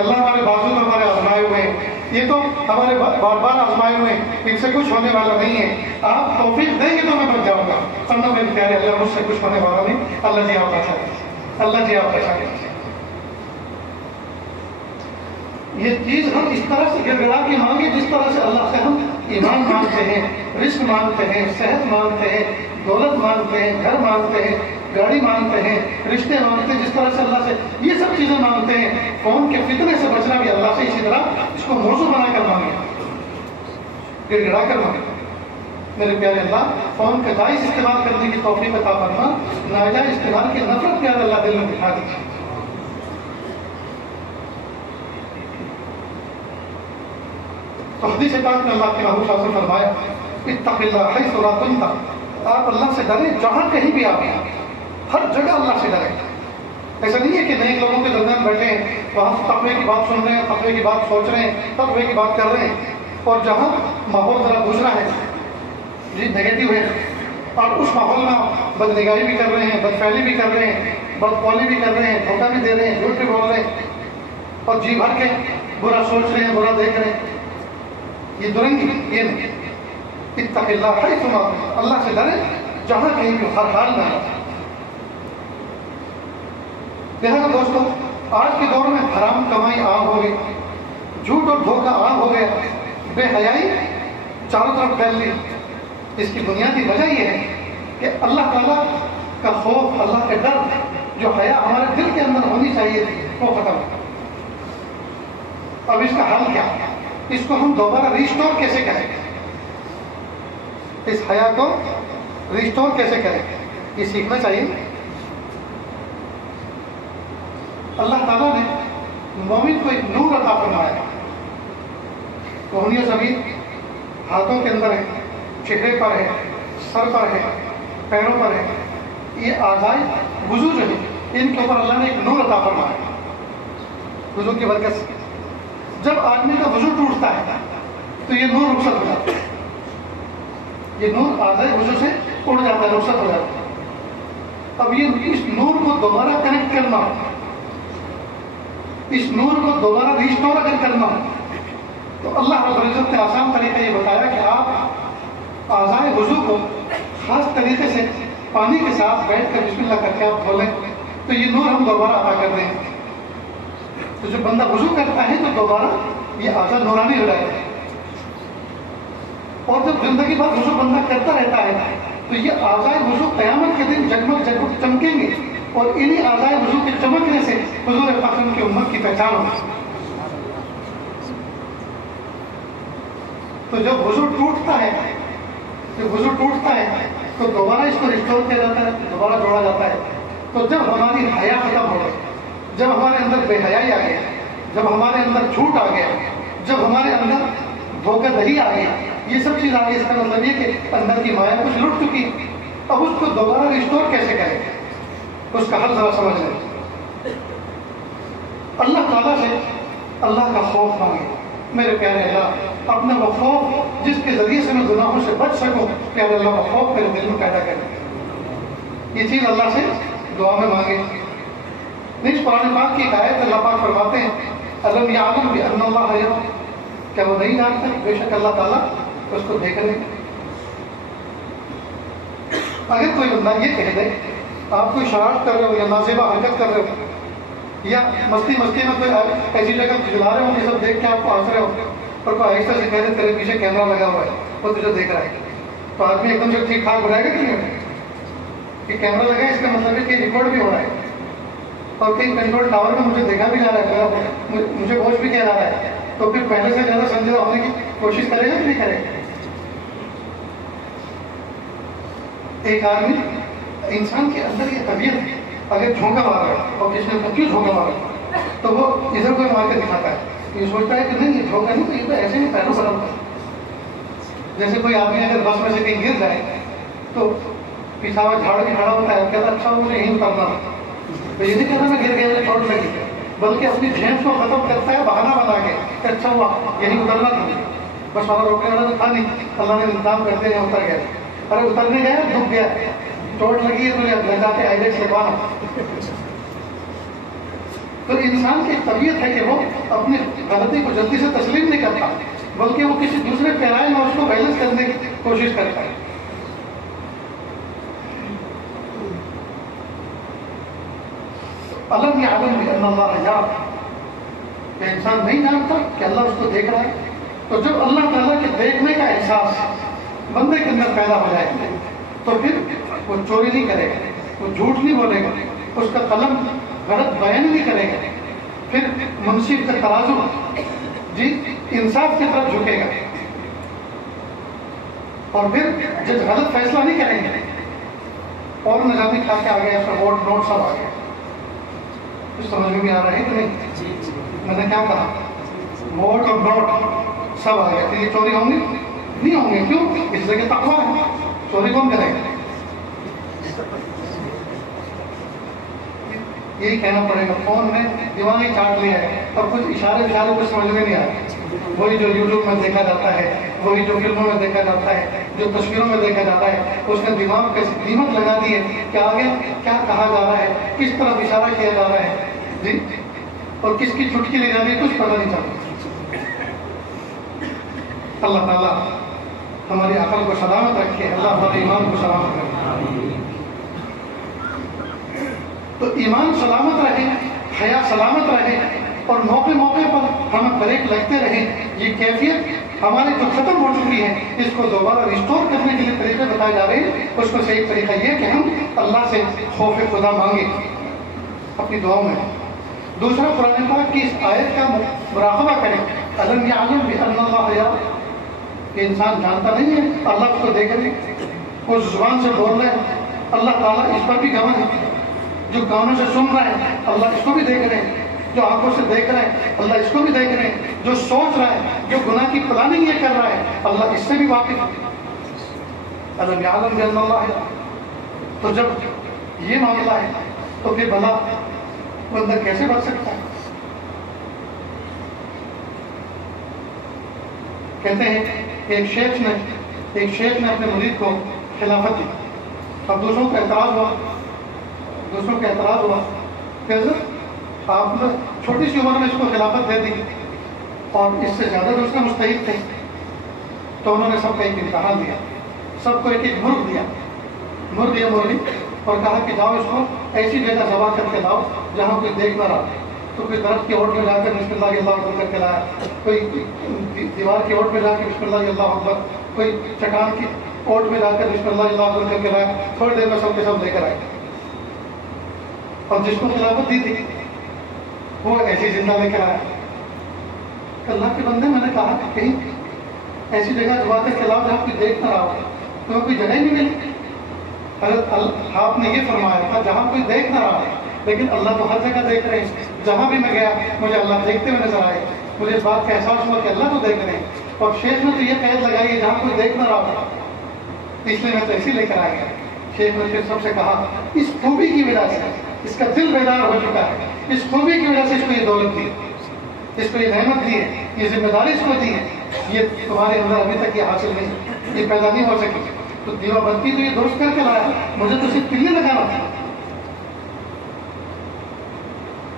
اللہ ہمارے بازو میں ہمارے آزمائے ہوئے ہیں, یہ تو ہمارے بار بار آزمائے ہوئے ہیں, ان سے کچھ ہونے والا نہیں ہے, آپ توفیق دیں گے تو میں بچ جاؤں گا, ورنہ میرے پیارے اللہ مجھ سے کچھ ہونے والا نہیں. اللہ جی آپ بچا لیجیے, اللہ جی آپ بچا لیجیے. یہ چیز ہم اس طرح سے گڑ گڑا کے مانگے جس طرح سے اللہ سے ہم ایمان مانگتے ہیں, رزق مانگتے ہیں, صحت مانگتے ہیں, دولت مانگتے ہیں, گھر مانگتے ہیں, گاڑی مانگتے ہیں, رشتے مانگتے ہیں, جس طرح سے اللہ سے یہ سب چیزیں مانگتے ہیں. فون کے فتنے سے بچنا بھی اللہ سے اسی طرح اس کو موضوع بنا کر مانگے, گڑ گڑا کر مانگے. میرے پیارے اللہ فون کا جائز استعمال کرنے کی توفیق عطا فرما, ناجائز استعمال کی نفرت پیار اللہ دل میں بٹھا دیجیے. تو حدیث پاک میں اللہ کے محبوب صلی اللہ علیہ وسلم فرمایا اتق اللہ حیث لا کنت, آپ اللہ سے ڈریں جہاں کہیں بھی آپ ہیں, ہر جگہ اللہ سے ڈریں. ایسا نہیں ہے کہ نئے لوگوں کے درمیان بیٹھے ہیں وہاں تقوی کی بات سن رہے ہیں, تقوی کی بات سوچ رہے ہیں, تقوی کی بات کر رہے ہیں, اور جہاں ماحول ذرا دوسرا ہے جی نیگیٹو ہے, اور اس ماحول میں بد نگاہی بھی کر رہے ہیں, بد فعلی بھی کر رہے ہیں, بد قولی بھی کر رہے ہیں, دھوکہ بھی دے رہے ہیں, جھوٹ بھی بول رہے ہیں, اور جی بھر کے برا سوچ رہے ہیں, برا دیکھ رہے ہیں, یہ درنگی یہ نہیں. اتق اللہ حیث ما کنت, اللہ سے ڈرے جہاں کہیں بھی ہر حال میں. لہٰذا دوستوں آج کے دور میں حرام کمائی عام ہو گئی, جھوٹ اور دھوکہ عام ہو گیا, بے حیائی چاروں طرف پھیل رہی. اس کی بنیادی وجہ یہ ہے کہ اللہ تعالیٰ کا خوف، اللہ کا ڈر، جو حیا ہمارے دل کے اندر ہونی چاہیے تھی، وہ ختم ہے. اب اس کا حل کیا؟ اس کو ہم دوبارہ ریسٹور کیسے کریں؟ اس حیا کو ریسٹور کیسے کریں؟ یہ سیکھنا چاہیے. اللہ تعالیٰ نے مومن کو ایک نور عطا فرمایا ہے. کوہنی زمین ہاتھوں کے اندر ہے، چہرے پر ہے، سر پر ہے، پیروں پر ہے. یہ اعضائے وضو جو ہے، ان کے اوپر اللہ نے ایک نور عطا فرمایا ہے وضو کی برکت سے. جب آدمی کا وضو ٹوٹتا ہے تو یہ نور رخصت ہو جاتا ہے. یہ نور اعضائے وضو سے اڑ جاتا ہے، رخصت ہو جاتا ہے. اب یہ اس نور کو دوبارہ کنیکٹ کرنا، اس نور کو دوبارہ ریسٹور اگر کرنا، تو اللہ رب العزت نے آسان طریقہ یہ بتایا کہ آپ اعضائے وضو کو خاص طریقے سے پانی کے ساتھ بیٹھ کر بسم اللہ کر کے آپ کھولیں تو یہ نور ہم دوبارہ عطا کر دیں. تو جب بندہ وضو کرتا ہے تو دوبارہ یہ اعضاء نورانی ہو جائے. اور جب زندگی بھر وضو بندہ کرتا رہتا ہے تو یہ اعضائے وضو قیامت کے دن جگمگ جگمگ چمکیں گے، اور انہی اعضائے وضو کے چمکنے سے حضور پاک کی امت کی پہچان ہوگی. تو جب وضو ٹوٹتا ہے تو دوبارہ اس کو ریسٹور کیا جاتا ہے، دوبارہ جوڑا جاتا ہے. تو جب ہماری حیا ختم ہو گئی، جب ہمارے اندر بے حیائی آ گیا، جب ہمارے اندر جھوٹ آ گیا، جب ہمارے اندر دھوکہ دہی آ گئی، یہ سب چیز آ گئی، اس کا مطلب یہ کہ اندر کی مایا کچھ لٹ چکی. اب اس کو دوبارہ ریسٹور کیسے کریں؟ اس کا حل ذرا سمجھ لیں. اللہ تعالیٰ سے اللہ کا خوف مانگے. میرے پیارے اللہ، اپنا وہ خوف جس کے ذریعے سے میں گناہوں سے بچ سکوں، پیارے اللہ وہ خوف میرے دل میں پیدا کریں. یہ چیز اللہ سے دعا میں مانگے. نہیں، اس قرآن پاک کی ایک آیت اللہ پاک فرماتے ہیں الم یعلم بان اللہ یرا، کیا وہ نہیں جانتے بے شک اللہ تعالیٰ اس کو دیکھ رہے. اگر کوئی بندہ یہ کہہ دے آپ کوئی شرارت کر رہے ہو یا نازیبہ حرکت کر رہے ہو یا مستی میں کوئی ایسی جگہ جلا رہے ہو کہ سب دیکھ کے آپ کو ہنس رہے ہو، اور کوئی آہستہ سے کہہ دے تیرے پیچھے کیمرہ لگا ہوا ہے وہ تجھے دیکھ رہا ہے، تو آدمی ایک دم سے ٹھیک ٹھاک بنائے گا کہ نہیں؟ کہ کیمرہ لگا ہے اس کا مطلب ہے کہ ریکارڈ بھی ہو رہا ہے، اور کہیں کنٹرول ٹاور میں مجھے دیکھا بھی جا رہا ہے، مجھے واچ بھی کیا جا رہا ہے، تو پھر پہلے سے زیادہ سنجیدہ ہونے کی کوشش کرے گا کہ نہیں کرے گا؟ ایک آدمی انسان کے اندر یہ طبیعت ہے، اگر جھونکا مار رہا ہے اور کس نے کیوں جھونکا مارا تو وہ ادھر کوئی مار کے دکھاتا ہے، یہ سوچتا ہے کہ نہیں یہ جھونکا نہیں، یہ تو ایسے ہی پیروں بنا ہوتا ہے. جیسے کوئی آدمی اگر بس میں سے کہیں گر جائے تو پیچھا ہوا جھاڑ کے کھڑا ہوتا ہے، کہتا اچھا مجھے یہیں اترنا، تو یہ نہیں کہتا میں گر گیا مجھے چوٹ لگی، بلکہ اپنی جھینس کو ختم کرتا ہے بہانہ بنا کے کہ اچھا ہوا یہیں اترنا تھا، بس والا روکنے والا تو تھا نہیں، اللہ نے انتظام کرتے ہیں اتر گیا. ارے اترنے گیا دکھ گیا، چوٹ لگی ہے تجھے لگا کے آئیلیٹس لگوانا. تو انسان کی طبیعت ہے کہ وہ اپنی غلطی کو جلدی سے تسلیم نہیں کرتا، بلکہ وہ کسی دوسرے پیرائے میں اس کو بیلنس کرنے کی کوشش کرتا ہے. الم یعلم بان اللہ یرا، کہ انسان نہیں جانتا کہ اللہ اس کو دیکھ رہا ہے. تو جب اللہ تعالیٰ کے دیکھنے کا احساس بندے کے اندر پیدا ہو جائے تو پھر وہ چوری نہیں کرے گا، وہ جھوٹ نہیں بولے گا، اس کا قلم غلط بیان نہیں کرے گا، پھر منصف کا ترازو جی انصاف کی طرف جھکے گا، اور پھر جج غلط فیصلہ نہیں کریں گے. اور نظامی کھا کے آ گیا، اس کا ووٹ نوٹ سب آ گیا. کچھ سمجھ میں بھی آ رہا ہے کہ نہیں؟ میں نے کیا کہا؟ ووٹ اور نوٹ سب آ گیا. یہ چوری ہوں گی؟ نہیں ہوں گے. کیوں؟ اس لیے کہ تقویٰ ہے. چوری کون کرے گا؟ یہی کہنا پڑے گا. فون میں دیوانہ ہی چاٹ لیا ہے، اب کچھ اشارے کچھ سمجھ میں نہیں آ رہا. وہی جو یوٹیوب میں دیکھا جاتا ہے، وہی جو فلموں میں دیکھا جاتا ہے، جو تصویروں میں دیکھا جاتا ہے، اس نے دماغ پہ قیمت لگا دی ہے کہ آگے کیا کہا جا رہا ہے، کس طرف اشارہ کیا جا رہا ہے جی، اور کس کی چٹکی لی جا رہی ہے، کچھ پتہ نہیں چلتا. اللہ تعالیٰ ہماری عقل کو سلامت رکھے، اللہ ہمارے ایمان کو سلامت رکھے. تو ایمان سلامت رہے، حیا سلامت رہے، اور موقع پر ہمیں بریک لگتے رہے. یہ کیفیت ہماری جو ختم ہو چکی ہے اس کو دوبارہ ریسٹور کرنے کے لیے طریقے بتائے جا رہے ہیں. اس میں سے ایک طریقہ یہ کہ ہم اللہ سے خوف خدا مانگیں اپنی دعاؤں میں. دوسرا قرآن پاک کی اس آیت کا مراقبہ کریں. الم یعلم بان اللہ یرى, کہ انسان جانتا نہیں ہے اللہ اس کو دیکھ رہے, اس زبان سے بول رہے ہیں اللہ تعالیٰ اس پر بھی گواہ ہے, جو کانوں سے سن رہے ہیں اللہ اس کو بھی دیکھ رہے ہیں, جو آنکھوں سے دیکھ رہے ہیں اللہ اس کو بھی دیکھ رہے ہیں, جو سوچ رہا ہے, جو گناہ کی پلاننگ یہ کر رہا ہے اللہ اس سے بھی واقف ہے. الم یعلم بان اللہ یرى. تو جب یہ معاملہ ہے تو پھر بھلا بندہ کیسے بچ سکتا ہے؟ کہتے ہیں کہ ایک شیخ نے اپنے مرید کو خلافت دی. اب دوسروں کا اعتراض ہوا کہ حضرت آپ نے چھوٹی سی عمر میں اس کو خلافت دے دی اور اس سے زیادہ دوسرے مستحق تھے. تو انہوں نے سب کا ایک امتحان دیا, سب کو ایک ایک مرغی اور کہا کہ جاؤ اس کو ایسی جگہ ذبح کر کے لاؤ جہاں کوئی دیکھ نہ رہا. تو کوئی درخت کی اوٹ میں جا کر بسم اللہ اللہ اکبر کر کے لایا, کوئی دیوار کی اوٹ میں جا کے بسم اللہ اللہ اکبر, کوئی چٹان کی اوٹ میں جا کر بسم اللہ اللہ اکبر کر کے لایا. تھوڑی دیر میں سب کے سب لے کر آئے اور جس کو خلافت دی تھی وہ ایسی زندہ لے کر آیا. اللہ کے بندے, میں نے کہا کہ کہیں ایسی جگہ ذبح کر کے لاؤ جہاں کوئی دیکھ نہ رہا ہو, تو کوئی جگہ ہی نہیں ملی. حضرت آپ نے یہ فرمایا تھا جہاں کوئی دیکھ نہ رہا ہے, لیکن اللہ تو ہر جگہ دیکھ رہے ہیں. جہاں بھی میں گیا مجھے اللہ دیکھتے ہوئے نظر آئے. مجھے اس بات کا احساس ہوا کہ اللہ تو دیکھ رہے ہیں. اور شیخ نے تو یہ قید لگائی ہے جہاں کوئی دیکھ نہ رہا تھا, اس لیے میں تو ایسے لے کر آ گیا. شیخ نے پھر سب سے کہا اس خوبی کی وجہ سے اس کا دل بیدار ہو چکا ہے, اس خوبی کی وجہ سے اس کو یہ دولت دی, اس کو یہ نعمت دی ہے, یہ ذمہ داری اس کو دی ہے. یہ تمہارے اندر ابھی تک یہ حاصل نہیں, یہ پیدا نہیں ہو سکی. تو دیوا بنتی تو یہ درست کر کے لایا, مجھے تو صرف پلے لگانا تھا.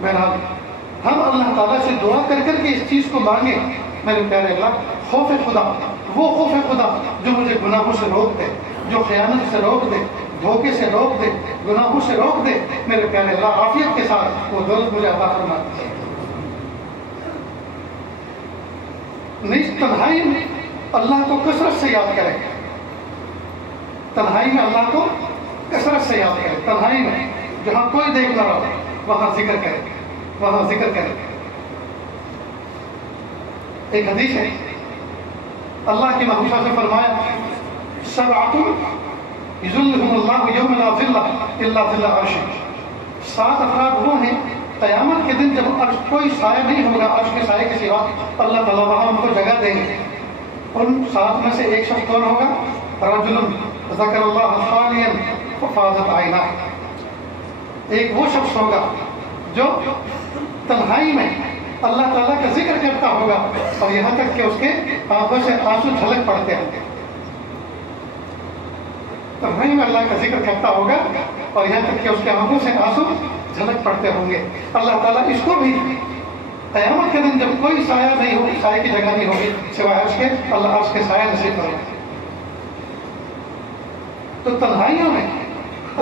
بہرحال ہم اللہ تعالیٰ سے دعا کر کر کے اس چیز کو مانگیں. میرے پیارے اللہ, خوف خدا, وہ خوف خدا جو مجھے گناہوں سے روک دے, جو خیانت سے روک دے, دھوکے سے روک دے, گناہوں سے روک دے. میرے پیارے اللہ عافیت کے ساتھ وہ دولت مجھے عطا فرما. نہیں, تنہائی میں اللہ کو کثرت سے یاد کریں. تنہائی میں اللہ کو کثرت سے یاد کریں. تنہائی میں جہاں کوئی دیکھ نہ رہا وہاں ذکر کریں, وہاں ذکر کریں. ایک حدیث ہے, اللہ کی محبوبہ سے فرمایا سبعۃ یظلهم اللہ یوم لا ظل الا ظل عرشہ. 7 افراد وہ ہیں قیامت کے دن جب عرش کوئی سایہ نہیں ہوگا, عرش کے سائے کے سوا اللہ تعالیٰ وہاں ان کو جگہ دیں گے. ان 7 میں سے ایک شخص کون ہوگا؟ رجل ذکر اللہ خالیا ففاضت عیناہ. ایک وہ شخص ہوگا جو تنہائی میں اللہ تعالیٰ کا ذکر کرتا ہوگا اور یہاں تک کہ اس کے آنکھوں سے آنسو جھلک پڑتے ہیں. تنہائی میں اللہ کا ذکر کرتا ہوگا اور یہاں تک کہ اس کے آنکھوں سے آنسو جھلک پڑتے ہوں گے. اللہ تعالیٰ اس کو بھی قیامت کے دن جب کوئی سایہ نہیں ہوگی, سایہ کی جگہ نہیں ہوگی سوائے عرش کے, اللہ عرش کے سایہ نصیب کرے. تو تنہائیوں میں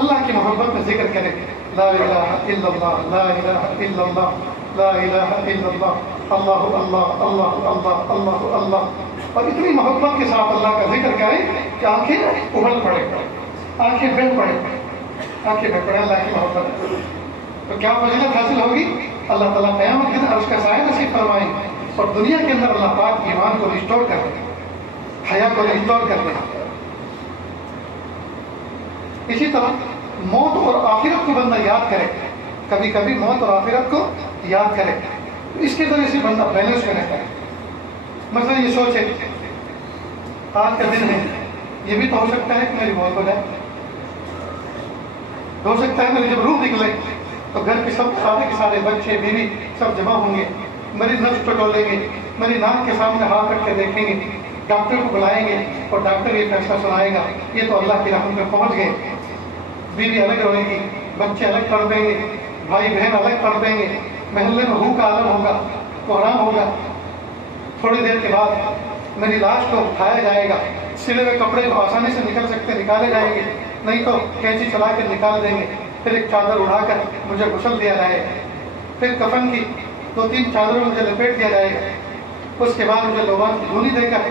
اللہ کی محبت میں ذکر کرے, لا الہ الا اللہ, لا الہ الا اللہ, لا الہ الا اللہ, اللہ اللہ اللہ اللہ اللہ اللہ. اور اتنی محبت کے ساتھ اللہ کا ذکر کرے کہ آنکھیں ابل پڑے, آنکھیں بہ پڑے, آنکھیں بہ پڑے اللہ کی محبت. تو کیا فضیلت حاصل ہوگی؟ اللہ تعالیٰ قیامت کے دن عرش کا سایہ نصیب فرمائیں اور دنیا کے اندر اللہ پاک ایمان کو ریسٹور کر دیں, حیا کو ریسٹور کر دیں. اسی طرح موت اور آخرت کو بندہ یاد کرے, کبھی کبھی موت اور آخرت کو یاد کرے, اس کے ذریعے سے بندہ بیلنس میں رہتا ہے. مثلا یہ سوچے آج کا دن ہے, یہ بھی تو ہو سکتا ہے کہ میری موت ہو جائے, ہو سکتا ہے میری جب روح نکلے تو گھر کے سب کے سارے بچے بیوی سب جمع ہوں گے, میری نفس ٹٹولیں گے, میری ناک کے سامنے ہاتھ رکھ کے دیکھیں گے, ڈاکٹر کو بلائیں گے اور ڈاکٹر یہ فیصلہ سنائے گا یہ تو اللہ کی رحمت میں پہنچ گئے. بیوی الگ رہے گی, بچے الگ کر دیں گے, بھائی بہن الگ کر دیں گے, محلے میں بھوکا الگ ہوگا, کوہرام ہوگا. تھوڑی دیر کے بعد میری لاش کو اٹھایا جائے گا, سلے ہوئے کپڑے کو آسانی سے نکل سکتے نکالے جائیں گے, نہیں تو کینچی چلا کر نکال دیں گے. پھر ایک چادر اڑا کر مجھے غسل دیا جائے گا, پھر کفن کی 2-3 چادروں مجھے لپیٹ دیا جائے گا, اس کے بعد مجھے لوبان کی دھونی دے کر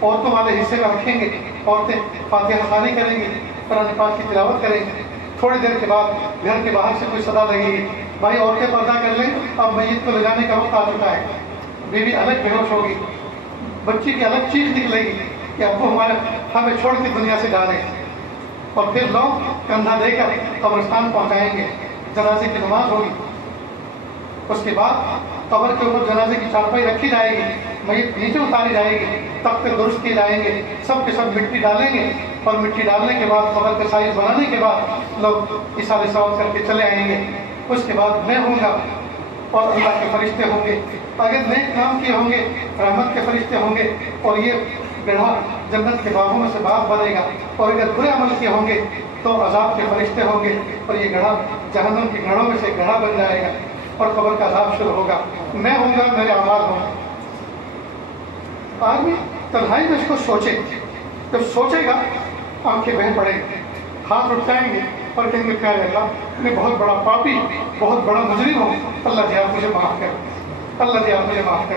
عورتوں والے حصے میں رکھیں گے. عورتیں فاتحہ خوانی کریں گی, قرآن پاک کی تلاوت کریں گی. تھوڑی دیر کے بعد گھر کے باہر سے کوئی صدا لگے گی, بھائی عورتیں پردہ کر لیں, اب میت کو لے جانے کا وقت آ چکا ہے. بیوی الگ بے ہوش ہوگی, بچی کی الگ چیخ نکلے گی کہ ابو ہمارے ہمیں چھوڑ کے دنیا سے جا رہے ہیں. اور پھر لوگ کندھا دے کر قبرستان پہنچائیں گے, جنازے کی نماز ہوگی. اس کے بعد قبر کے اوپر جنازے کی چارپائی رکھی جائے گی, میت نیچے اتاری جائے گی, تختے درست کیے جائیں گے, سب کے سب مٹی ڈالیں گے. اور مٹی ڈالنے کے بعد قبر کا سائز بنانے کے بعد لوگ اشارے ثواب کر کے چلے آئیں گے. اس کے بعد میں ہوں گا اور اللہ کے فرشتے ہوں گے. اگر نیک کام کیے ہوں گے رحمت کے فرشتے ہوں گے اور یہ گڑھا جنت کے باغوں میں سے باغ بنے گا. اور اگر برے عمل کیے ہوں گے تو عذاب کے فرشتے ہوں گے اور یہ گڑھا جہنم کے گڑھوں میں سے گڑھا بن جائے گا اور قبر کا عذاب شروع ہوگا. میں ہوں گا, میرے اعمال ہوں گے. آدمی تنہائی میں اس کو سوچے, جب سوچے گا آنکھیں بہہ پڑیں گے, ہاتھ اٹھائیں گے اور کہیں گے پیارے اللہ میں بہت بڑا پاپی, بہت بڑا مجرم ہوں, اللہ جی آپ مجھے معاف کر, اللہ جی آپ مجھے معاف کر.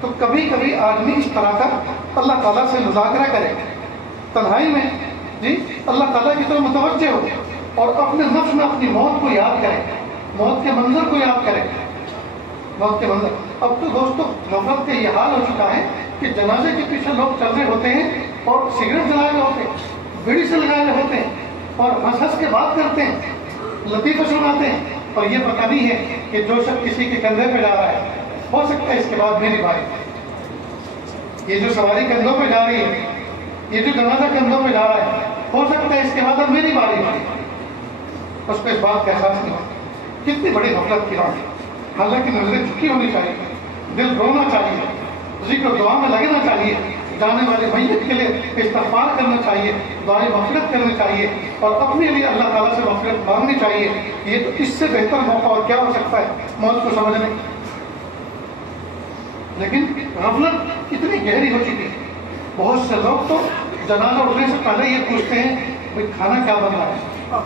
تو کبھی کبھی آدمی اس طرح کا اللہ تعالیٰ سے مذاکرہ کرے تنہائی میں, جی اللہ تعالیٰ کی طرف متوجہ ہو اور اپنے نفس میں اپنی موت کو یاد کرے, موت کے منظر کو یاد کرے, موت کے منظر. اب تو دوستو غفلت کا یہ حال ہو چکا ہے کہ جنازے کے پیچھے لوگ چل رہے ہوتے ہیں اور سگریٹ جلائے ہوئے ہوتے ہیں, بیڑی سے لگائے ہوئے ہوتے ہیں اور ہنس ہنس کے بات کرتے ہیں, لطیفے سناتے ہیں, اور یہ پتہ نہیں ہے کہ جو شخص کسی کے کندھے پہ جا رہا ہے ہو سکتا ہے اس کے بعد میری باری, یہ جو سواری کندھوں پہ جا رہی ہے, یہ جو جنازہ کندھوں پہ جا رہا ہے ہو سکتا ہے اس کے بعد اب میری باری ہے. اس کو اس بات کا احساس نہیں ہوتا. کتنی بڑی غفلت کی بات ہے. حالانکہ نظریں جھکی ہونی چاہیے, دل رونا چاہیے, ذکر دعا میں لگنا چاہیے, جانے والے میت کے لیے استغفار کرنا چاہیے, دعائیں مغفرت کرنی چاہیے اور اپنے لیے اللہ تعالیٰ سے مغفرت مانگنی چاہیے. یہ تو اس سے بہتر موقع اور کیا ہو سکتا ہے موت کو سمجھنے. لیکن غفلت اتنی گہری ہو چکی ہے, بہت سے لوگ تو جنازہ اٹھنے سے پہلے یہ پوچھتے ہیں بھائی کھانا کیا بن رہا ہے,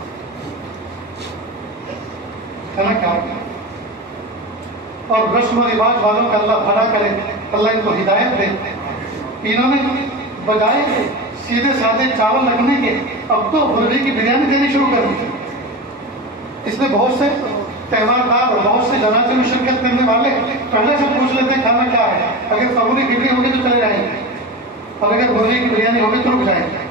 کھانا کیا بن رہا ہے. اور رسم و رواج والوں کا اللہ بھلا کرے, اللہ ان کو ہدایت دے. انہوں نے بجائے سیدھے سادے چاول رکھنے کے اب تو مرغی کی بریانی دینی شروع کر دی. اس میں بہت سے تہوار دار اور بہت سے جنازے میں شرکت کرنے والے پہلے سے پوچھ لیتے ہیں کھانا کیا ہے. اگر قبولی کھچڑی ہوگی تو چلے جائیں گے اور اگر مرغی کی بریانی ہوگی تو رک جائیں گے.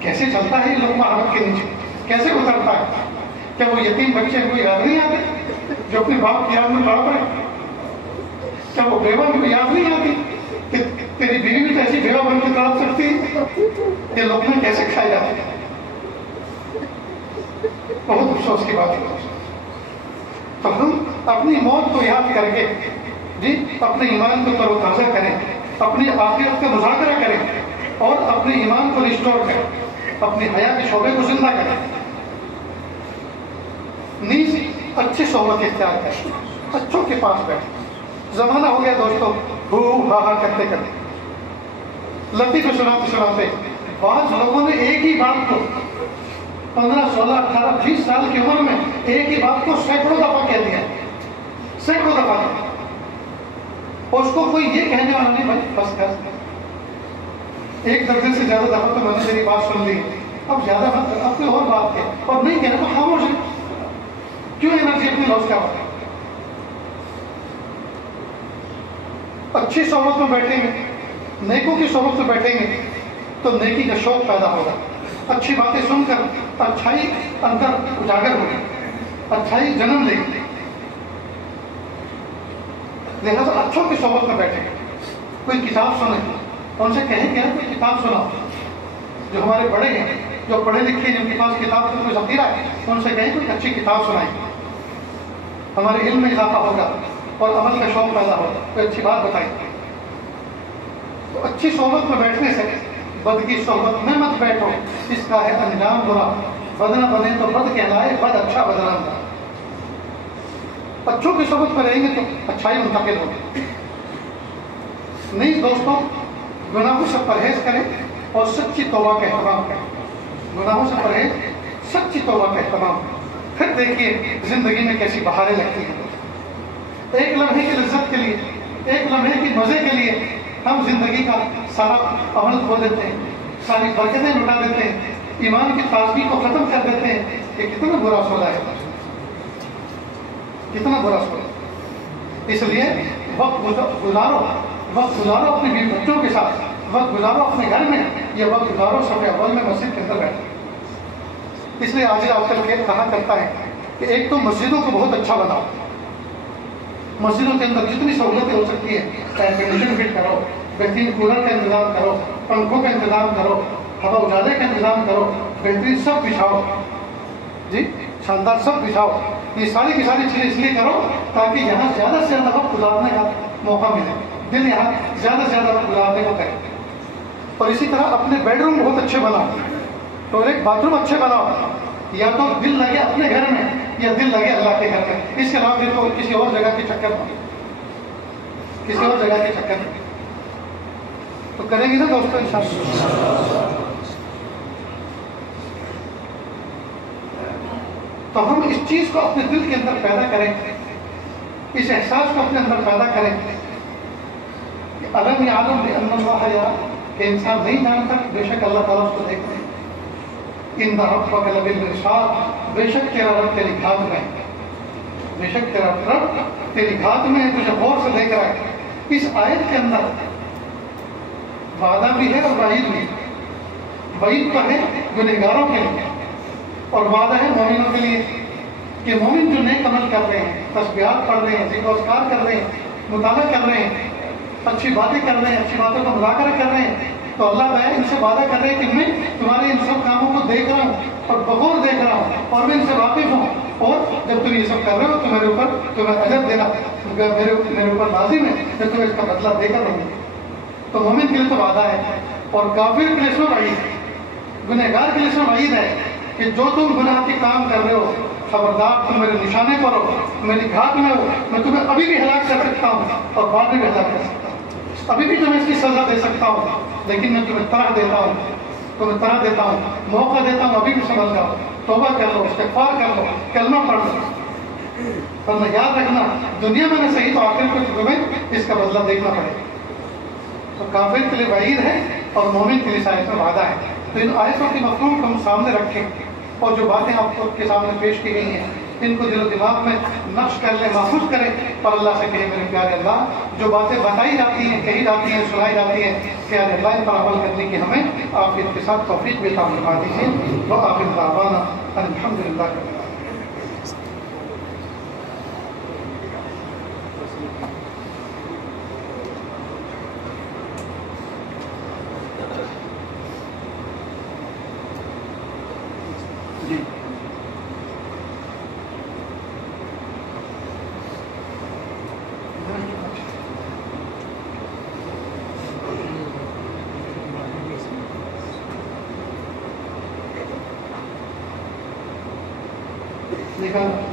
کیسے چلتا ہے یہ لقمہ ہاتھ کے نیچے, کیسے اترتا ہے؟ کیا وہ یتیم بچے کو یاد نہیں آتے جو اپنے باپ کی یاد میں پڑا پڑے؟ کیا وہ بیوہ کو یاد نہیں آتی کہ تیری بیوی بھی تو ایسی بیوہ بن کے تڑپ سکتی ہے؟ یہ لقمے کیسے کھائے جاتے ہیں؟ بہت افسوس کی بات ہے. تو ہم اپنی موت کو یاد کر کے جی اپنے ایمان کو تر و تازہ کریں, اپنی آخرت کا مذاکرہ کریں اور اپنے ایمان کو ریسٹور کریں, اپنی حیا کے شعبے کو زندہ کریں. نیز اچھی صحبت اختیار کریں, اچھوں کے پاس بیٹھیں. زمانہ ہو گیا دوستو ہو ہا ہا کرتے کرتے, لطیفے سناتے سناتے بعض لوگوں نے ایک ہی بات کو 15, 16, 18, 20 سال کی عمر میں ایک ہی بات کو سینکڑوں دفعہ کہہ دیا, سینکڑوں دفعہ کہہ. اور اس کو کوئی یہ کہنے والا نہیں بھائی بس کر, ایک درجن سے زیادہ دفعہ تو میں نے میری بات سن لی, اب زیادہ مت, اب کوئی اور بات ہے اور نہیں کہنا تو خاموش ہے. کیوں انرجی اپنی لاس کا بات. اچھی صحبت میں بیٹھیں گے, نیکوں کی صحبت میں بیٹھیں گے تو نیکی کا شوق پیدا ہوگا. اچھی باتیں سن کر اچھائی اندر اجاگر ہوگی, اچھائی جنم لے گی. لہٰذا اچھوں کی صحبت میں بیٹھیں, کوئی کتاب سنیں, ان سے کہیں کہ کوئی کتاب سنا. جو ہمارے بڑے ہیں, جو پڑھے لکھے جن کے پاس کتاب کا کوئی ذخیرہ ہے, ان سے کہیں کوئی اچھی کتاب سنائیں, ہمارے علم میں اضافہ ہوگا اور عمل کا شوق پیدا ہوگا. کوئی اچھی بات بتائیں. تو اچھی صحبت میں بیٹھنے سے, بد کی صحبت میں مت بیٹھو, اس کا ہے انجام برا. بدنہ بنے تو بد کہلائے, بد اچھا بدنام برا. اچھوں کی صحبت میں رہیں گے تو اچھائی منتقل ہوگی. نہیں دوستوں, گناہوں سے پرہیز کریں اور سچی توبہ کا اہتمام کریں. گناہوں سے پرہیز, سچی توبہ کا اہتمام کریں. پھر دیکھیے زندگی میں کیسی بہاریں لگتی ہیں. ایک لمحے کی لذت کے لیے ایک لمحے کی مزے کے لیے ہم زندگی کا سارا عمل کھو دیتے ہیں، ساری برکتیں لٹا دیتے ہیں، ایمان کی تازگی کو ختم کر دیتے ہیں. یہ کتنا برا سودا ہے، کتنا برا سودا. اس لیے وقت گزارو اپنے بیوی بچوں کے ساتھ، وقت گزارو اپنے گھر میں، یہ وقت گزارو صف اول میں مسجد کے اندر بیٹھے. اس لیے آج کل کے کہا کرتا ہے کہ ایک تو مسجدوں کو بہت اچھا بناؤ، مسجدوں کے اندر جتنی سہولتیں ہو سکتی ہیں، ایئر کنڈیشن فٹ کرو، بہترین کولر کا انتظام کرو، پنکھوں کا انتظام کرو، ہوا اجالے کا انتظام کرو، بہترین سب بچھاؤ، جی شاندار سب بچھاؤ. یہ ساری کی ساری چیزیں اس لیے کرو تاکہ یہاں زیادہ سے زیادہ وقت گزارنے کا موقع ملے، دن یہاں زیادہ سے زیادہ وقت گزارنے کو کرے. اور اسی طرح اپنے بیڈ روم بہت اچھے بناؤ، ٹوائلٹ باتھ روم اچھے بناؤ. یا تو دل لگے اپنے گھر میں یا دل لگے اللہ کے گھر میں. اس کے علاوہ پھر تو کسی اور جگہ کے چکر میں، کسی اور جگہ کے چکر میں تو کریں گے نا دوستوں انشاءاللہ. تو ہم اس چیز کو اپنے دل کے اندر پیدا کریں، اس احساس کو اپنے اندر پیدا کریں کہ علم یعلم بان اللہ یرا، کہ انسان نہیں جانتا بے شک اللہ تعالیٰ اس کو دیکھتے ہیں. ان ربک لبالمرصاد، بے شک تیرا رب تیری گھات میں ہے، بے شک تیرا رب تیری گھات میں ہے، تجھے غور سے دیکھ رہا ہے. اس آیت کے اندر وعدہ بھی ہے اور وعید بھی. وعید تو ہے گنہگاروں کے لیے اور وعدہ ہے مومنوں کے لیے کہ مومن جو نیک عمل کر رہے ہیں، تسبیحات پڑھ رہے ہیں، ذکر و اذکار کر رہے ہیں، مطالعہ کر رہے ہیں، اچھی باتیں کر رہے ہیں، اچھی باتوں کا مذاکرہ کر رہے ہیں، تو اللہ تعالیٰ ان سے وعدہ کر رہے ہیں کہ میں تمہارے ان سب کاموں کو دیکھ رہا ہوں اور بغور دیکھ رہا ہوں اور میں ان سے واقف ہوں. اور جب تم یہ سب کر رہے ہو تو میرے اوپر تمہیں اجر دینا میرے اوپر لازم ہے، میں تمہیں اس کا بدلہ دے کر رہوں گا. تو مومن کے لیے تو وعدہ ہے اور کافر کے لیے اس میں وعید ہے، گنہگار کے لیے اس میں وعید ہے کہ جو تم گناہ کے کام کر رہے ہو خبردار تم میرے نشانے پر ہو، میری گھات میں ہو، میں تمہیں ابھی بھی ہلاک کر سکتا ہوں اور بعد میں بھی ہلاک کر سکتا ہوں، ابھی بھی تمہیں اس کی سزا دے سکتا ہوں، لیکن میں تمہیں طرح دیتا ہوں، موقع دیتا ہوں، ابھی بھی سمجھ جاؤ، توبہ کر لو، استغفار کر لو، کلمہ پڑھ لو. ورنہ یاد رکھنا دنیا میں نے صحیح تو آخر کو تمہیں اس کا بدلہ دیکھنا پڑے. تو کافر کے لیے وعید ہے اور مومن کے لیے آیت میں وعدہ ہے. تو ان آیتوں کے مفہوم کو ہم سامنے رکھیں اور جو باتیں آپ کے سامنے پیش کی گئی ہیں ان کو دل و دماغ میں نقش کر لیں، محفوظ کریں اور اللہ سے کہیں میرے پیارے اللہ جو باتیں بتائی جاتی ہیں، کہی جاتی ہیں، سنائی جاتی ہیں، پیارے اللہ ان پر عمل کرنے کی ہمیں آپ کے ساتھ توفیق بھی عطا فرما دیجیے. وآخر دعوانا الحمدللہ.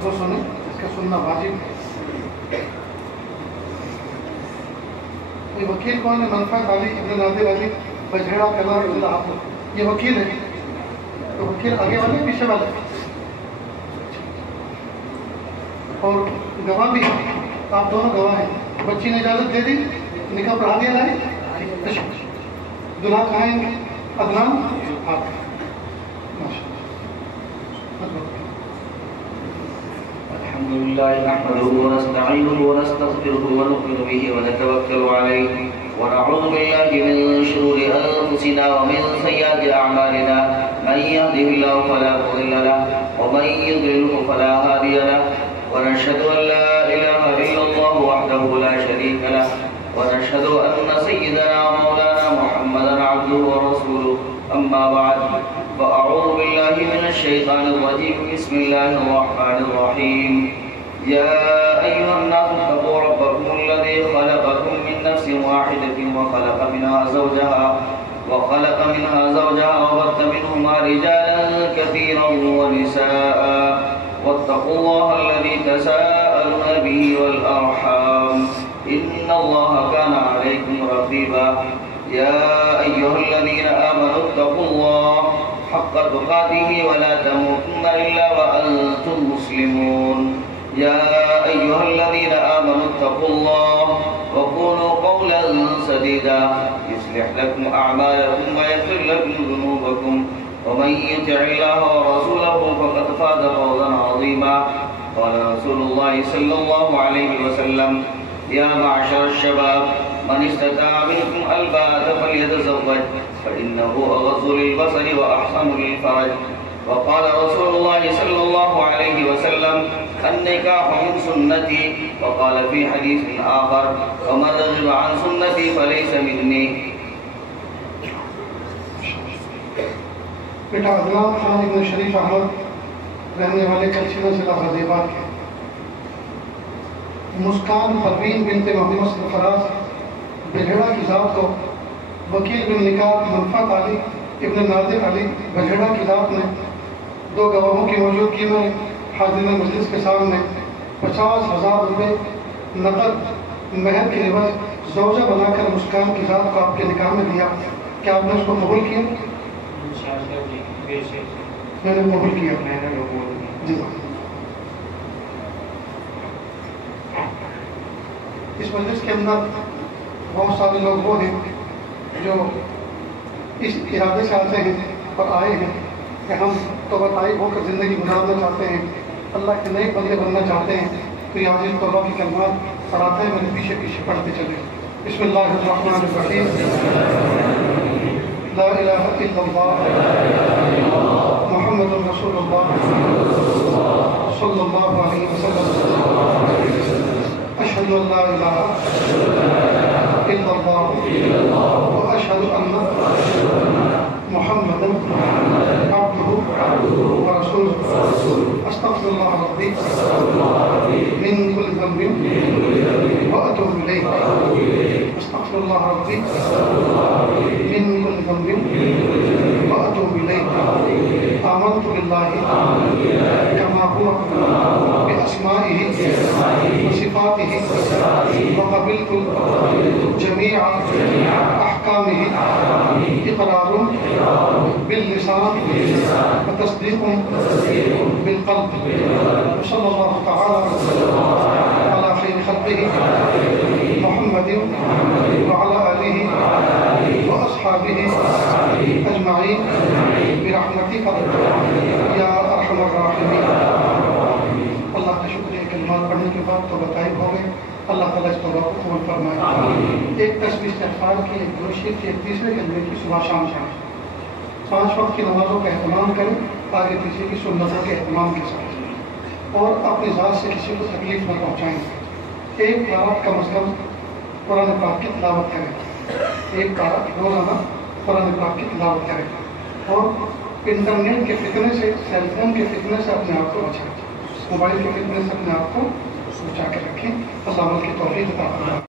جو سنیں اس کا سننا واجب ہے. یہ وکیل کون ہے؟ منفعت علی ابن نادر علی بجھیڑا کلا رضی اللہ عنہ. یہ وکیل ہے. تو وکیل آگے والے پیچھے والے اور گواہ بھی آپ دونوں گواہ ہیں. بچی نے اجازت دے دی، نکاح پڑھا دیا جائے. دلہا کہاں ہیں؟ عدنان آپ. الحمد لله نحمده ونستعينه ونستغفره ونؤمن به ونتوكل عليه ونعوذ بالله من شرور أنفسنا ومن سيئات أعمالنا من يهده الله فلا مضل له ومن يضلل فلا هادي له ونشهد أن لا إله إلا الله وحده لا شريك له ونشهد أن سيدنا ومولانا محمدا عبده ورسوله. أما بعد فأعوذ بالله من الشيطان الرجيم. بسم الله الرحمن الرحيم. يا أيها الناس اتقوا ربكم الذي خلقكم من نفس واحدة وخلق منها زوجها وبث منهما رجالا كثيرا ونساء واتقوا الله الذي تساءلون به والأرحام إن الله كان عليكم رقيبا. يا أيها الذين آمنوا اتقوا الله حق تقاته ولا تموتن إلا وأنتم مسلمون. يا أيها الذين آمنوا اتقوا الله وقولوا قولا سديدا يصلح لكم أعمالكم ويغفر لكم ذنوبكم ومن يطع الله ورسوله فقد فاز فوزا عظيما. قال رسول الله صلى الله عليه وسلم يا معشر الشباب من استطاع منكم الباءة فليتزوج فإنه أغض للبصر وأحسن للفرج. وقال رسول الله صلى الله عليه وسلم النكاح من سنتي. وقال في حديث آخر ومن رغب عن سنتي فليس مني. بیٹا عدنان خان ابن شریف احمد رہنے والے کلچینہ ضلع غازی آباد کے، مسکان پروین بنت محمد سرفراز بلہیڑا کی ذات کو وکیل بن نکاح منفعت علی ابن نادر علی بلہیڑا کی ذات نے 2 گواہوں کی موجودگی میں حاضرین مجلس کے سامنے 50,000 روپے نقد مہر کے عوض زوجہ بنا کر مسکان کی ذات کو آپ کے نکاح میں دیا. کیا آپ نے اس کو قبول کیا؟ میں نے قبول کیا. جی اس مجلس کے اندر بہت سارے لوگ وہ ہیں جو اس ارادے سے آتے ہیں اور آئے ہیں کہ ہم توبہ طائب ہو کر زندگی گزارنا چاہتے ہیں، اللہ کے نئے بندے بننا چاہتے ہیں. تو یہ عزیز طلباء کی کلمات پڑھاتے ہیں، میرے پیچھے پیچھے پڑھتے چلے. بسم اللہ الرحمن الرحیم. لا الہ الا اللہ محمد رسول اللہ صلی اللہ علیہ وسلم. اشہد ان لا الہ الا اللہ واشہد ان محمد عبدہ ورسولہ. استغفر اللہ ربی من کل ذنب واتوب الیہ. استغفر اللہ ربی من کل ذنب واتوب الیہ. آمنت باللہ کما هو باسمائہ وصفاتہ وقبلت جميع احکامہ. اقرار باللسان وتصديق بالقلب. صلى الله تعالى على خير خلقه محمد وعلى آله وأصحابه أجمعين برحمتك يا أرحم الراحمين. اللہ کا شکر ہے. کلمات پڑھنے کے بعد توبہ طائب ہو گئے. اللہ تعالیٰ اس توبہ کو قبول فرمائے. ایک تسبیح استغفار کی، ایک درود شریف کی، ایک تیسرے کلمے کی صبح شام شام. 5 وقت کی نمازوں کا اہتمام کریں، آگے پیچھے کی سنتوں کے اہتمام کے ساتھ، اور اپنی ذات سے کسی کو تکلیف نہ پہنچائیں. ایک رات کم از کم قرآن پاک کی تلاوت کریں. ایک رات روزانہ قرآن پاک کی تلاوت کریں. اور انٹرنیٹ کے فتنے سے، سیل فون کے فتنے سے اپنے آپ کو بچائیں. موبائل کے فتنے سے اپنے آپ کو بچا کے رکھیں. اللہ عمل کی توفیق عطا فرمائے.